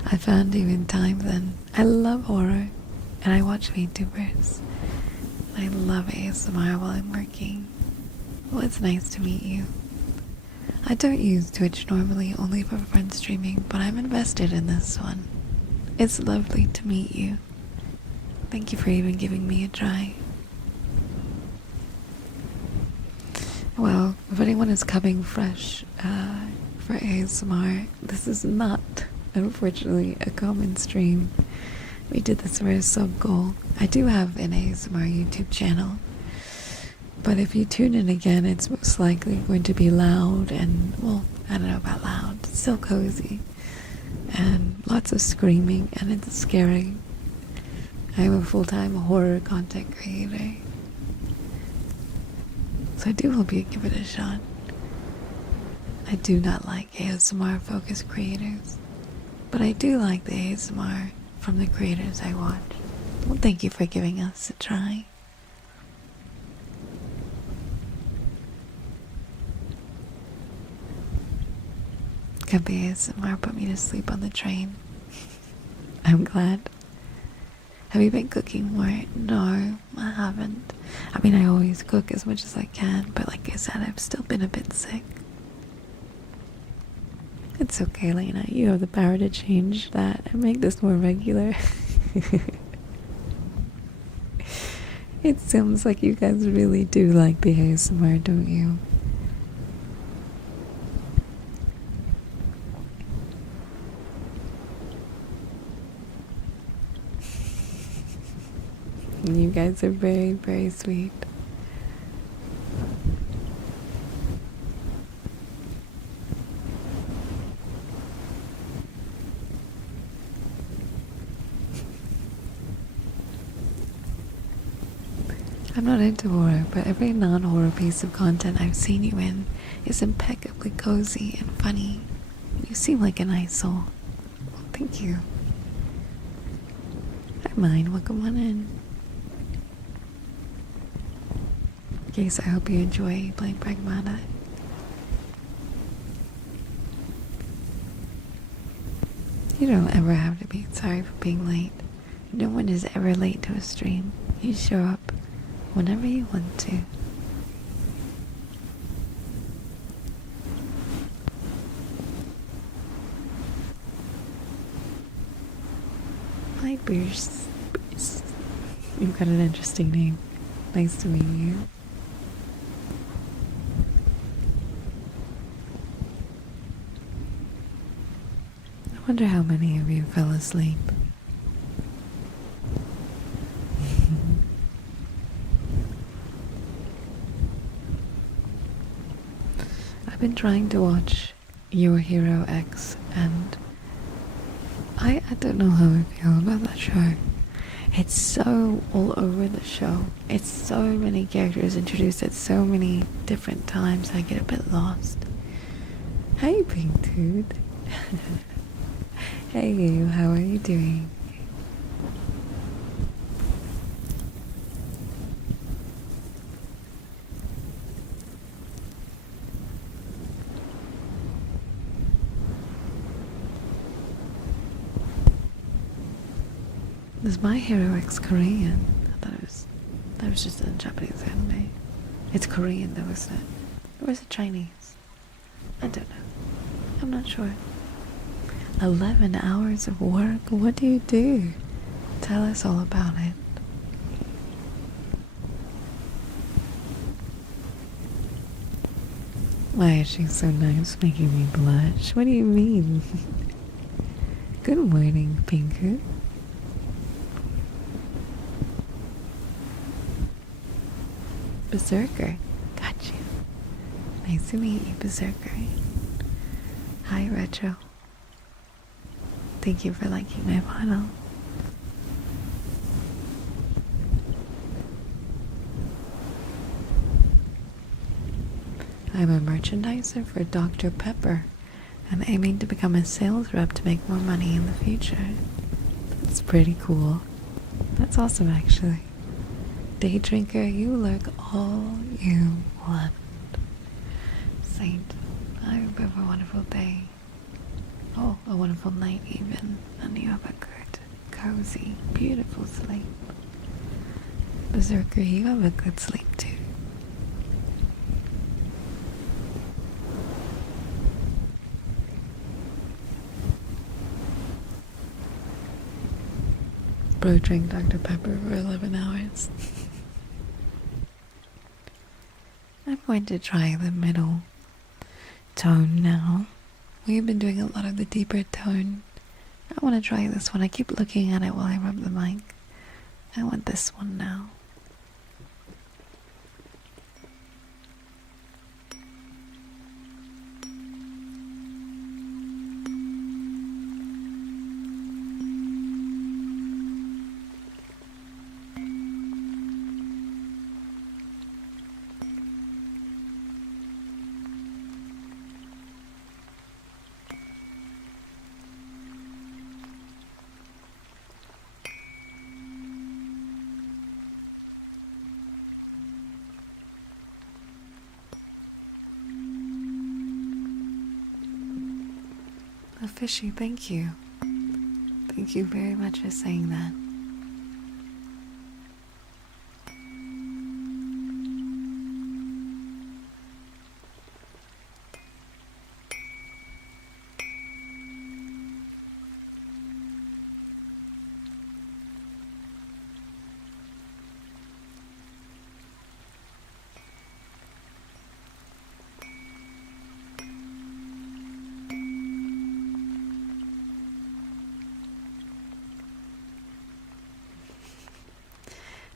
I found even time then. I love horror, and I watch VTubers. I love ASMR while I'm working. Well, it's nice to meet you. I don't use Twitch normally, only for friend streaming, but I'm invested in this one. It's lovely to meet you. Thank you for even giving me a try. Well, if anyone is coming fresh for ASMR, this is not, unfortunately, a common stream. We did this for a sub goal. I do have an ASMR YouTube channel, but if you tune in again, it's most likely going to be loud and, well, I don't know about loud, it's still cozy, and lots of screaming, and it's scary. I'm a full-time horror content creator, so I do hope you give it a shot. I do not like ASMR focused creators, but I do like the ASMR from the creators I watch. Well, thank you for giving us a try. Cafe ASMR put me to sleep on the train. I'm glad. Have you been cooking more? No, I haven't. I mean, I always cook as much as I can, but like I said, I've still been a bit sick. It's okay, Lena. You have the power to change that and make this more regular. It seems like you guys really do like the ASMR, don't you? You guys are very, very sweet. I'm not into horror, but every non-horror piece of content I've seen you in is impeccably cozy and funny. You seem like a nice soul. Well, thank you. I don't mind. Welcome on in. Okay, so I hope you enjoy playing Pragmata. You don't ever have to be sorry for being late. No one is ever late to a stream. You show up whenever you want to. Hi, Bruce. You've got an interesting name. Nice to meet you. I wonder how many of you fell asleep. I've been trying to watch Your Hero X, and I don't know how I feel about that show. It's so all over the show. It's so many characters introduced at so many different times. I get a bit lost. Hey, Pink Dude. Hey, you. How are you doing? Is My Hero X Korean? I thought that was just a Japanese anime. It's Korean though, isn't it? Or is it Chinese? I don't know. I'm not sure. 11 hours of work? What do you do? Tell us all about it. Why is she so nice, making me blush? What do you mean? Good morning, Pinku. Berserker. Got you. Nice to meet you, Berserker. Hi, Retro. Thank you for liking my model. I'm a merchandiser for Dr. Pepper and aiming to become a sales rep to make more money in the future. That's pretty cool. That's awesome, actually. Day drinker, you lurk all you want. Saint, I hope you have a wonderful day. Oh, a wonderful night even. And you have a good, cozy, beautiful sleep. Berserker, you have a good sleep too. Bro drank Dr. Pepper for 11 hours. I'm going to try the middle tone now. We've been doing a lot of the deeper tone. I want to try this one. I keep looking at it while I rub the mic. I want this one now. Oh, Fishy, thank you. Thank you very much for saying that.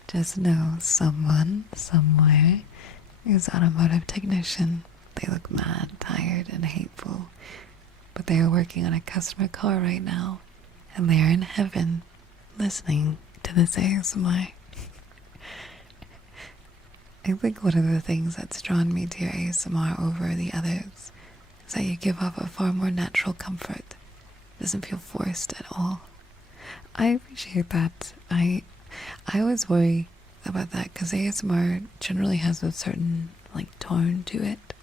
Just know someone, somewhere, is automotive technician. They look mad, tired, and hateful. But they are working on a customer car right now. And they are in heaven, listening to this ASMR. I think one of the things that's drawn me to your ASMR over the others is that you give off a far more natural comfort. It doesn't feel forced at all. I appreciate that. I always worry about that because ASMR generally has a certain tone to it.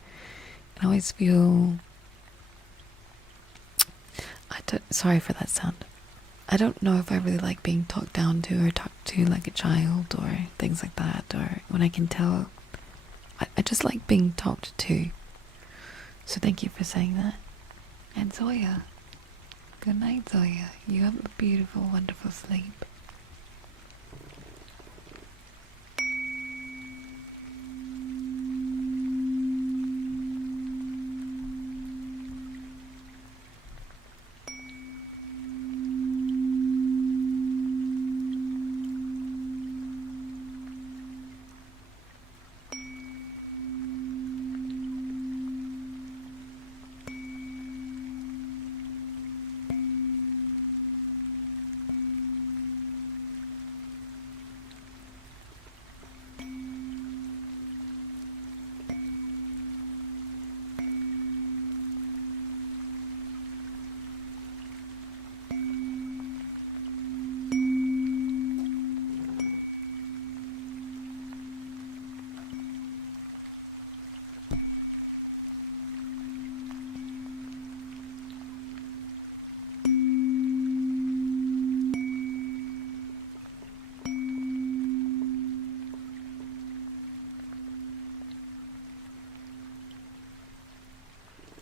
I always feel sorry for that sound. I don't know if I really like being talked down to or talked to like a child or things like that, or when I can tell. I just like being talked to. So thank you for saying that. And Zoya, good night, Zoya. You have a beautiful, wonderful sleep.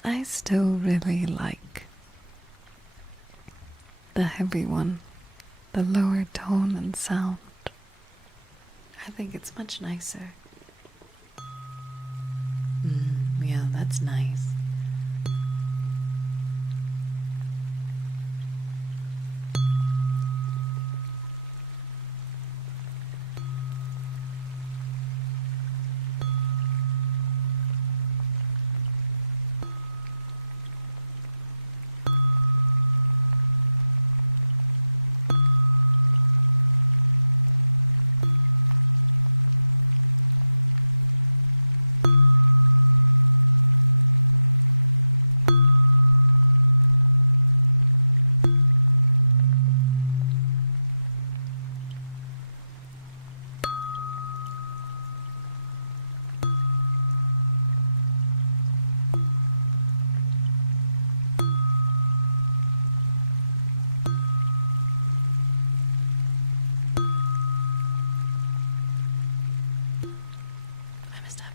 I still really like the heavy one, the lower tone and sound. I think it's much nicer. Yeah, that's nice. step.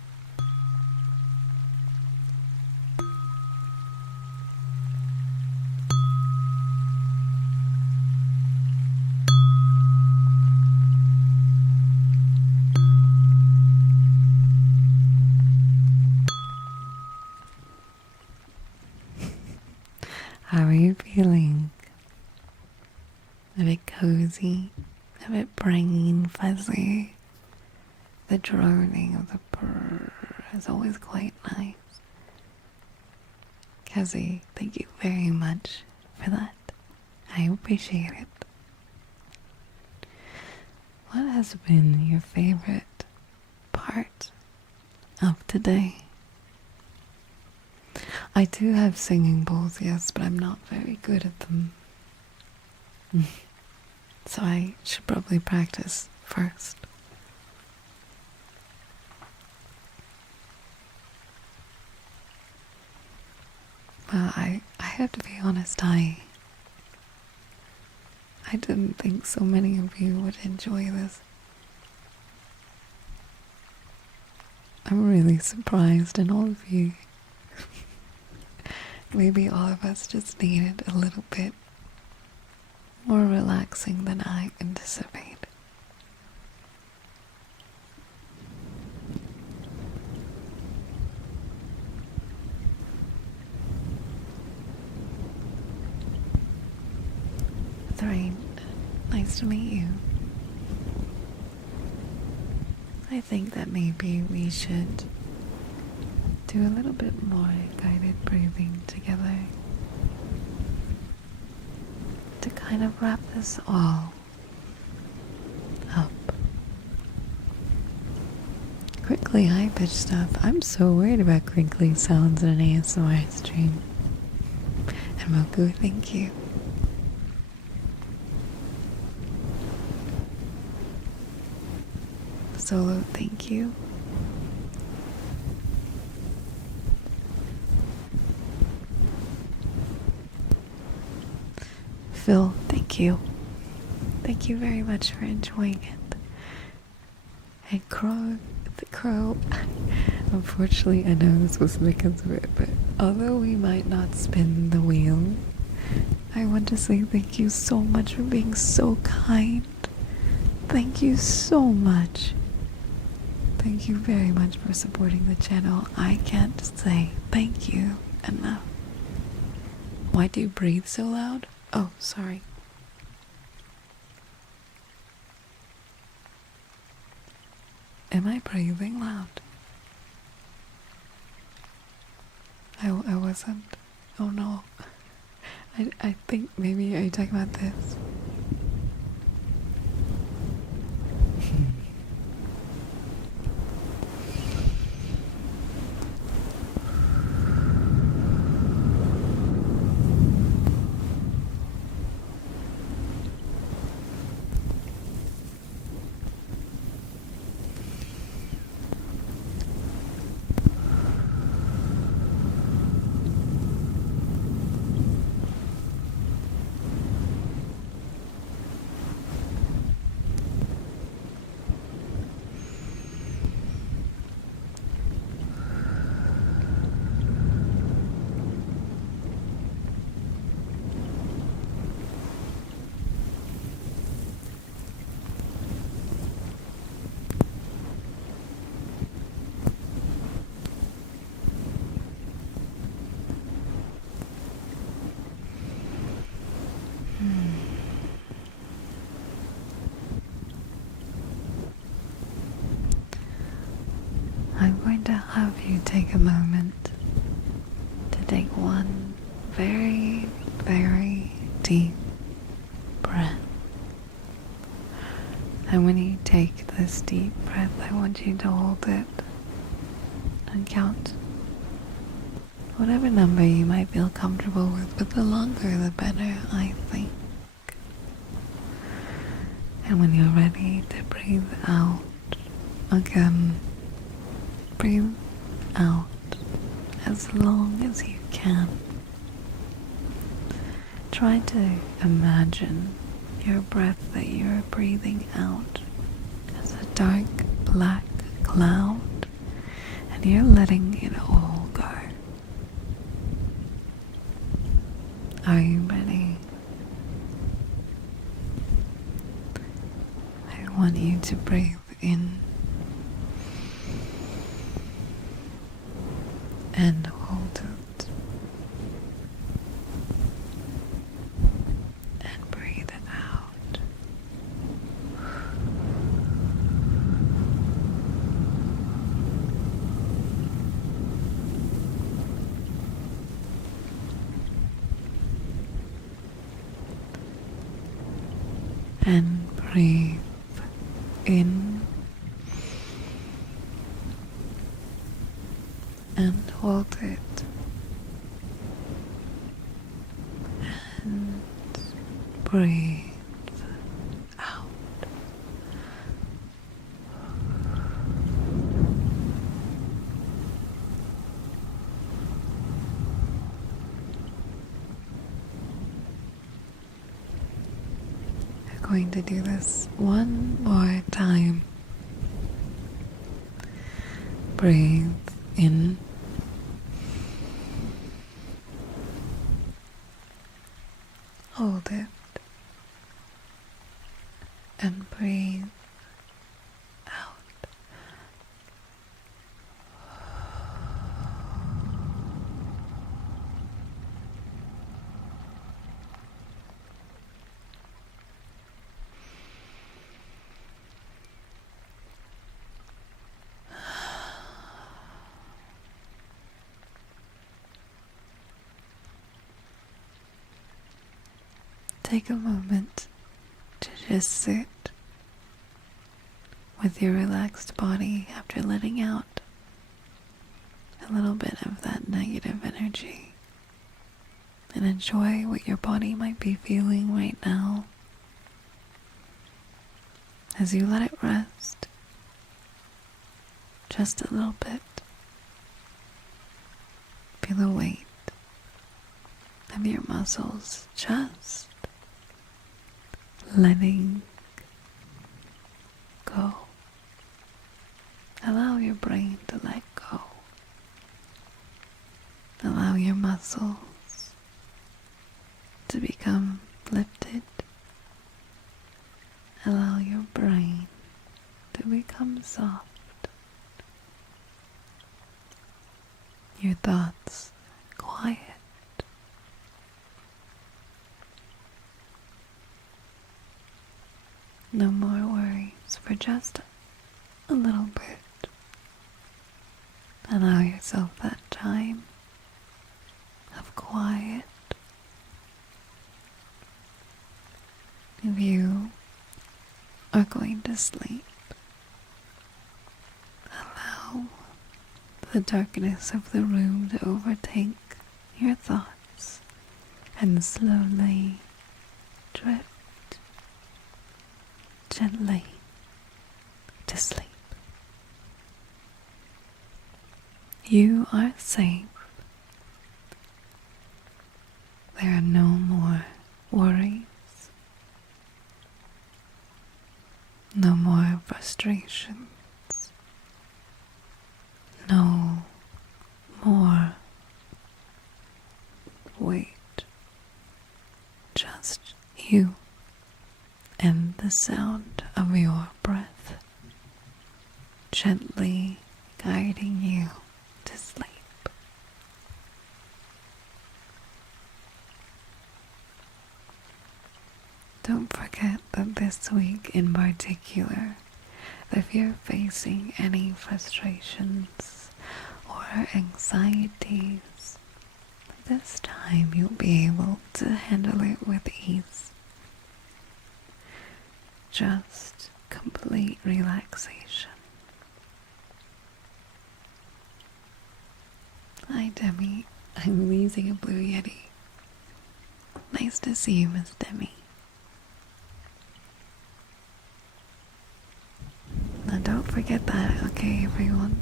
How are you feeling? A bit cozy, a bit brain fuzzy. The droning of the purr is always quite nice. Cassie, thank you very much for that. I appreciate it. What has been your favorite part of today? I do have singing bowls, yes, but I'm not very good at them. So I should probably practice first. Well, I have to be honest, I didn't think so many of you would enjoy this. I'm really surprised in all of you. Maybe all of us just needed a little bit more relaxing than I anticipated. Thrain, nice to meet you. I think that maybe we should do a little bit more guided breathing together to kind of wrap this all up. Crinkly high pitch stuff. I'm so worried about crinkly sounds in an ASMR stream. And Moku, thank you. Solo, thank you. Phil, thank you. Thank you very much for enjoying it. And Crow, the Crow, unfortunately I know this was because of it, but although we might not spin the wheel, I want to say thank you so much for being so kind. Thank you so much. Thank you very much for supporting the channel. I can't say thank you enough. Why do you breathe so loud? Oh, sorry. Am I breathing loud? I wasn't. Oh no. I think maybe are you talking about this? I'm going to have you take a moment to take one very, very deep breath. And when you take this deep breath, I want you to hold it and count whatever number you might feel comfortable with, but the longer the better, I think. And when you're ready to breathe out again, breathe out as long as you can. Try to imagine your breath that you're breathing out as a dark black cloud and you're letting it all go. Are you ready? I want you to breathe in and hold it, and breathe it out. And breathe in and hold it, and breathe out. We're going to do this one more time. Breathe in hold it, and breathe out. Take a moment to just sit with your relaxed body after letting out a little bit of that negative energy, and enjoy what your body might be feeling right now as you let it rest just a little bit. Feel the weight of your muscles just letting go. Allow your brain to let go. Allow your muscles to become lifted. Allow your brain to become soft. Your thoughts quiet. No more worries for just a little bit. Allow yourself that time of quiet. If you are going to sleep, allow the darkness of the room to overtake your thoughts and slowly drift gently to sleep. You are safe. There are no more worries, no more frustrations, no more weight, just you and the sound of your breath gently guiding you to sleep. Don't forget that this week in particular, if you're facing any frustrations or anxieties, this time you'll be able to handle it with ease. Just complete relaxation. Hi, Demi. I'm using a blue Yeti. Nice to see you, Miss Demi. Now don't forget that, okay, everyone?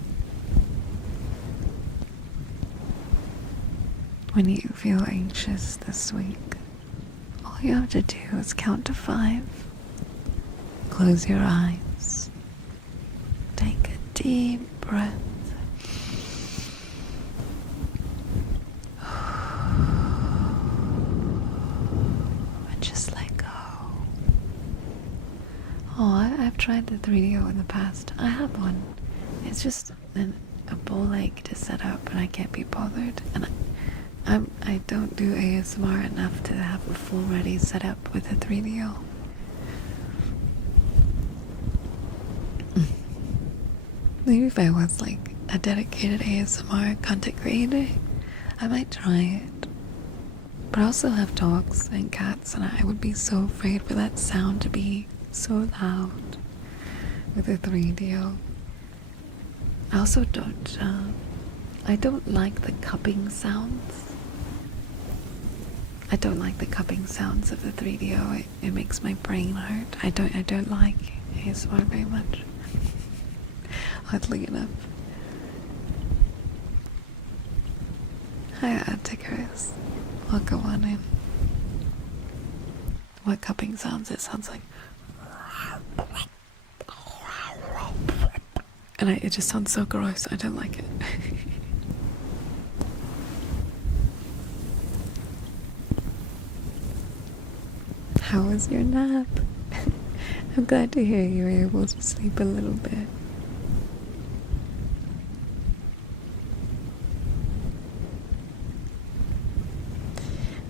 When you feel anxious this week, all you have to do is count to 5. Close your eyes. Take a deep breath. tried the 3DO in the past. I have one. It's just a bowl leg to set up, and I can't be bothered. And I don't do ASMR enough to have a full ready setup with a 3DO. Maybe if I was like a dedicated ASMR content creator, I might try it. But I also have dogs and cats, and I would be so afraid for that sound to be so loud with a 3DO. I also I don't like the cupping sounds. I don't like the cupping sounds of the 3DO. It makes my brain hurt. I don't like ASMR very much. Oddly enough. Hi, Antichris. Welcome on in. What cupping sounds? It sounds like, and it just sounds so gross. I don't like it. How was your nap? I'm glad to hear you were able to sleep a little bit.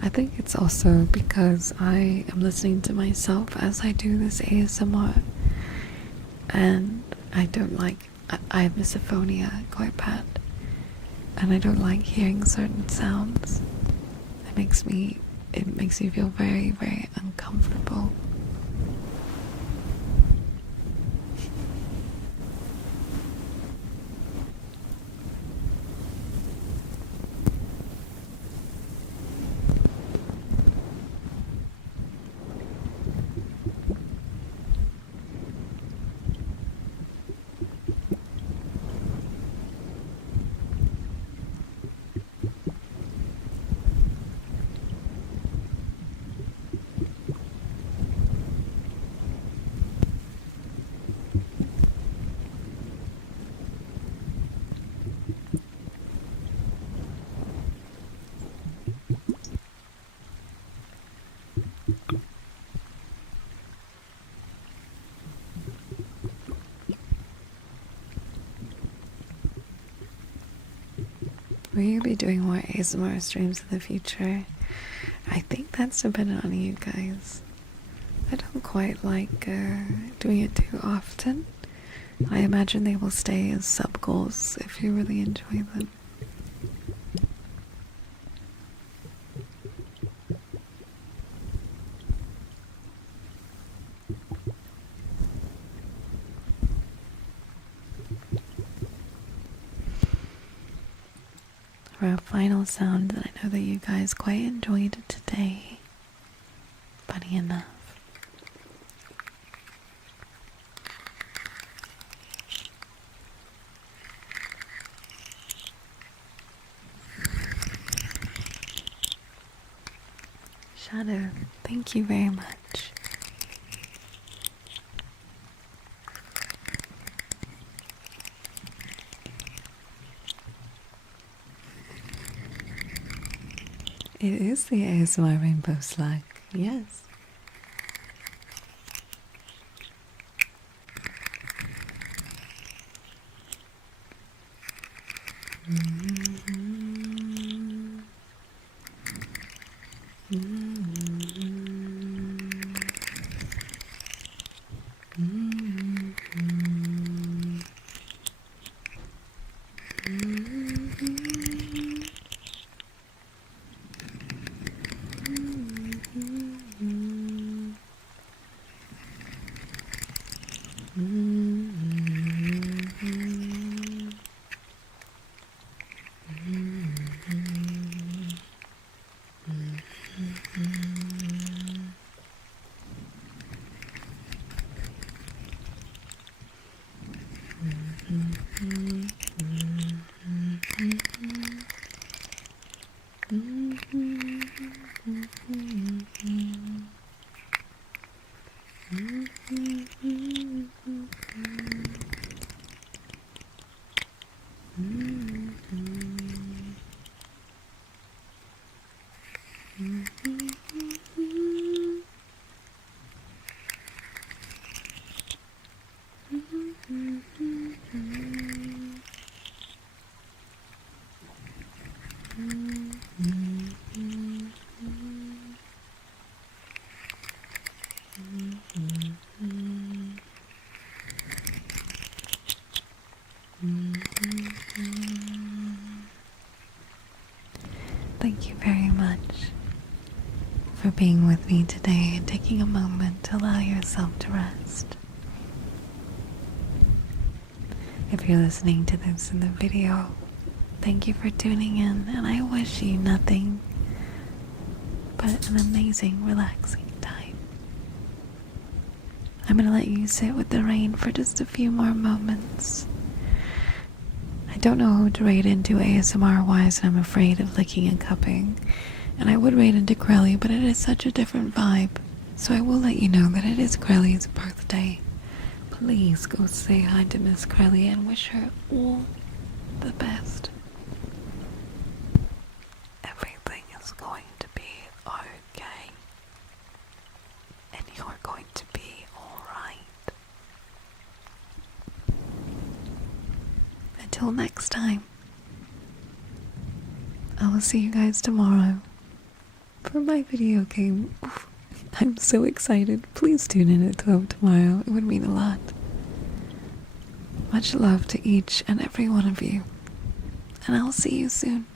I think it's also because I am listening to myself as I do this ASMR, and I don't like, I have misophonia quite bad, and I don't like hearing certain sounds. It makes me feel very, very uncomfortable. Will you be doing more ASMR streams in the future? I think that's dependent on you guys. I don't quite like doing it too often. I imagine they will stay as sub goals if you really enjoy them. For a final sound that I know that you guys quite enjoyed today, funny enough. Shadow, thank you very much. It is the ASMR rainbow slug, yes. Thank you very much for being with me today and taking a moment to allow yourself to rest. If you're listening to this in the video, thank you for tuning in, and I wish you nothing but an amazing, relaxing time. I'm going to let you sit with the rain for just a few more moments. I don't know who to rate into ASMR-wise, and I'm afraid of licking and cupping. And I would rate into Crelly, but it is such a different vibe. So I will let you know that it is Crelly's birthday. Please go say hi to Miss Crelly and wish her all the best. Everything is going to be okay. And you're going to be alright. Until next time, I will see you guys tomorrow for my video game. I'm so excited. Please tune in at 12 tomorrow. It would mean a lot. Much love to each and every one of you. And I'll see you soon.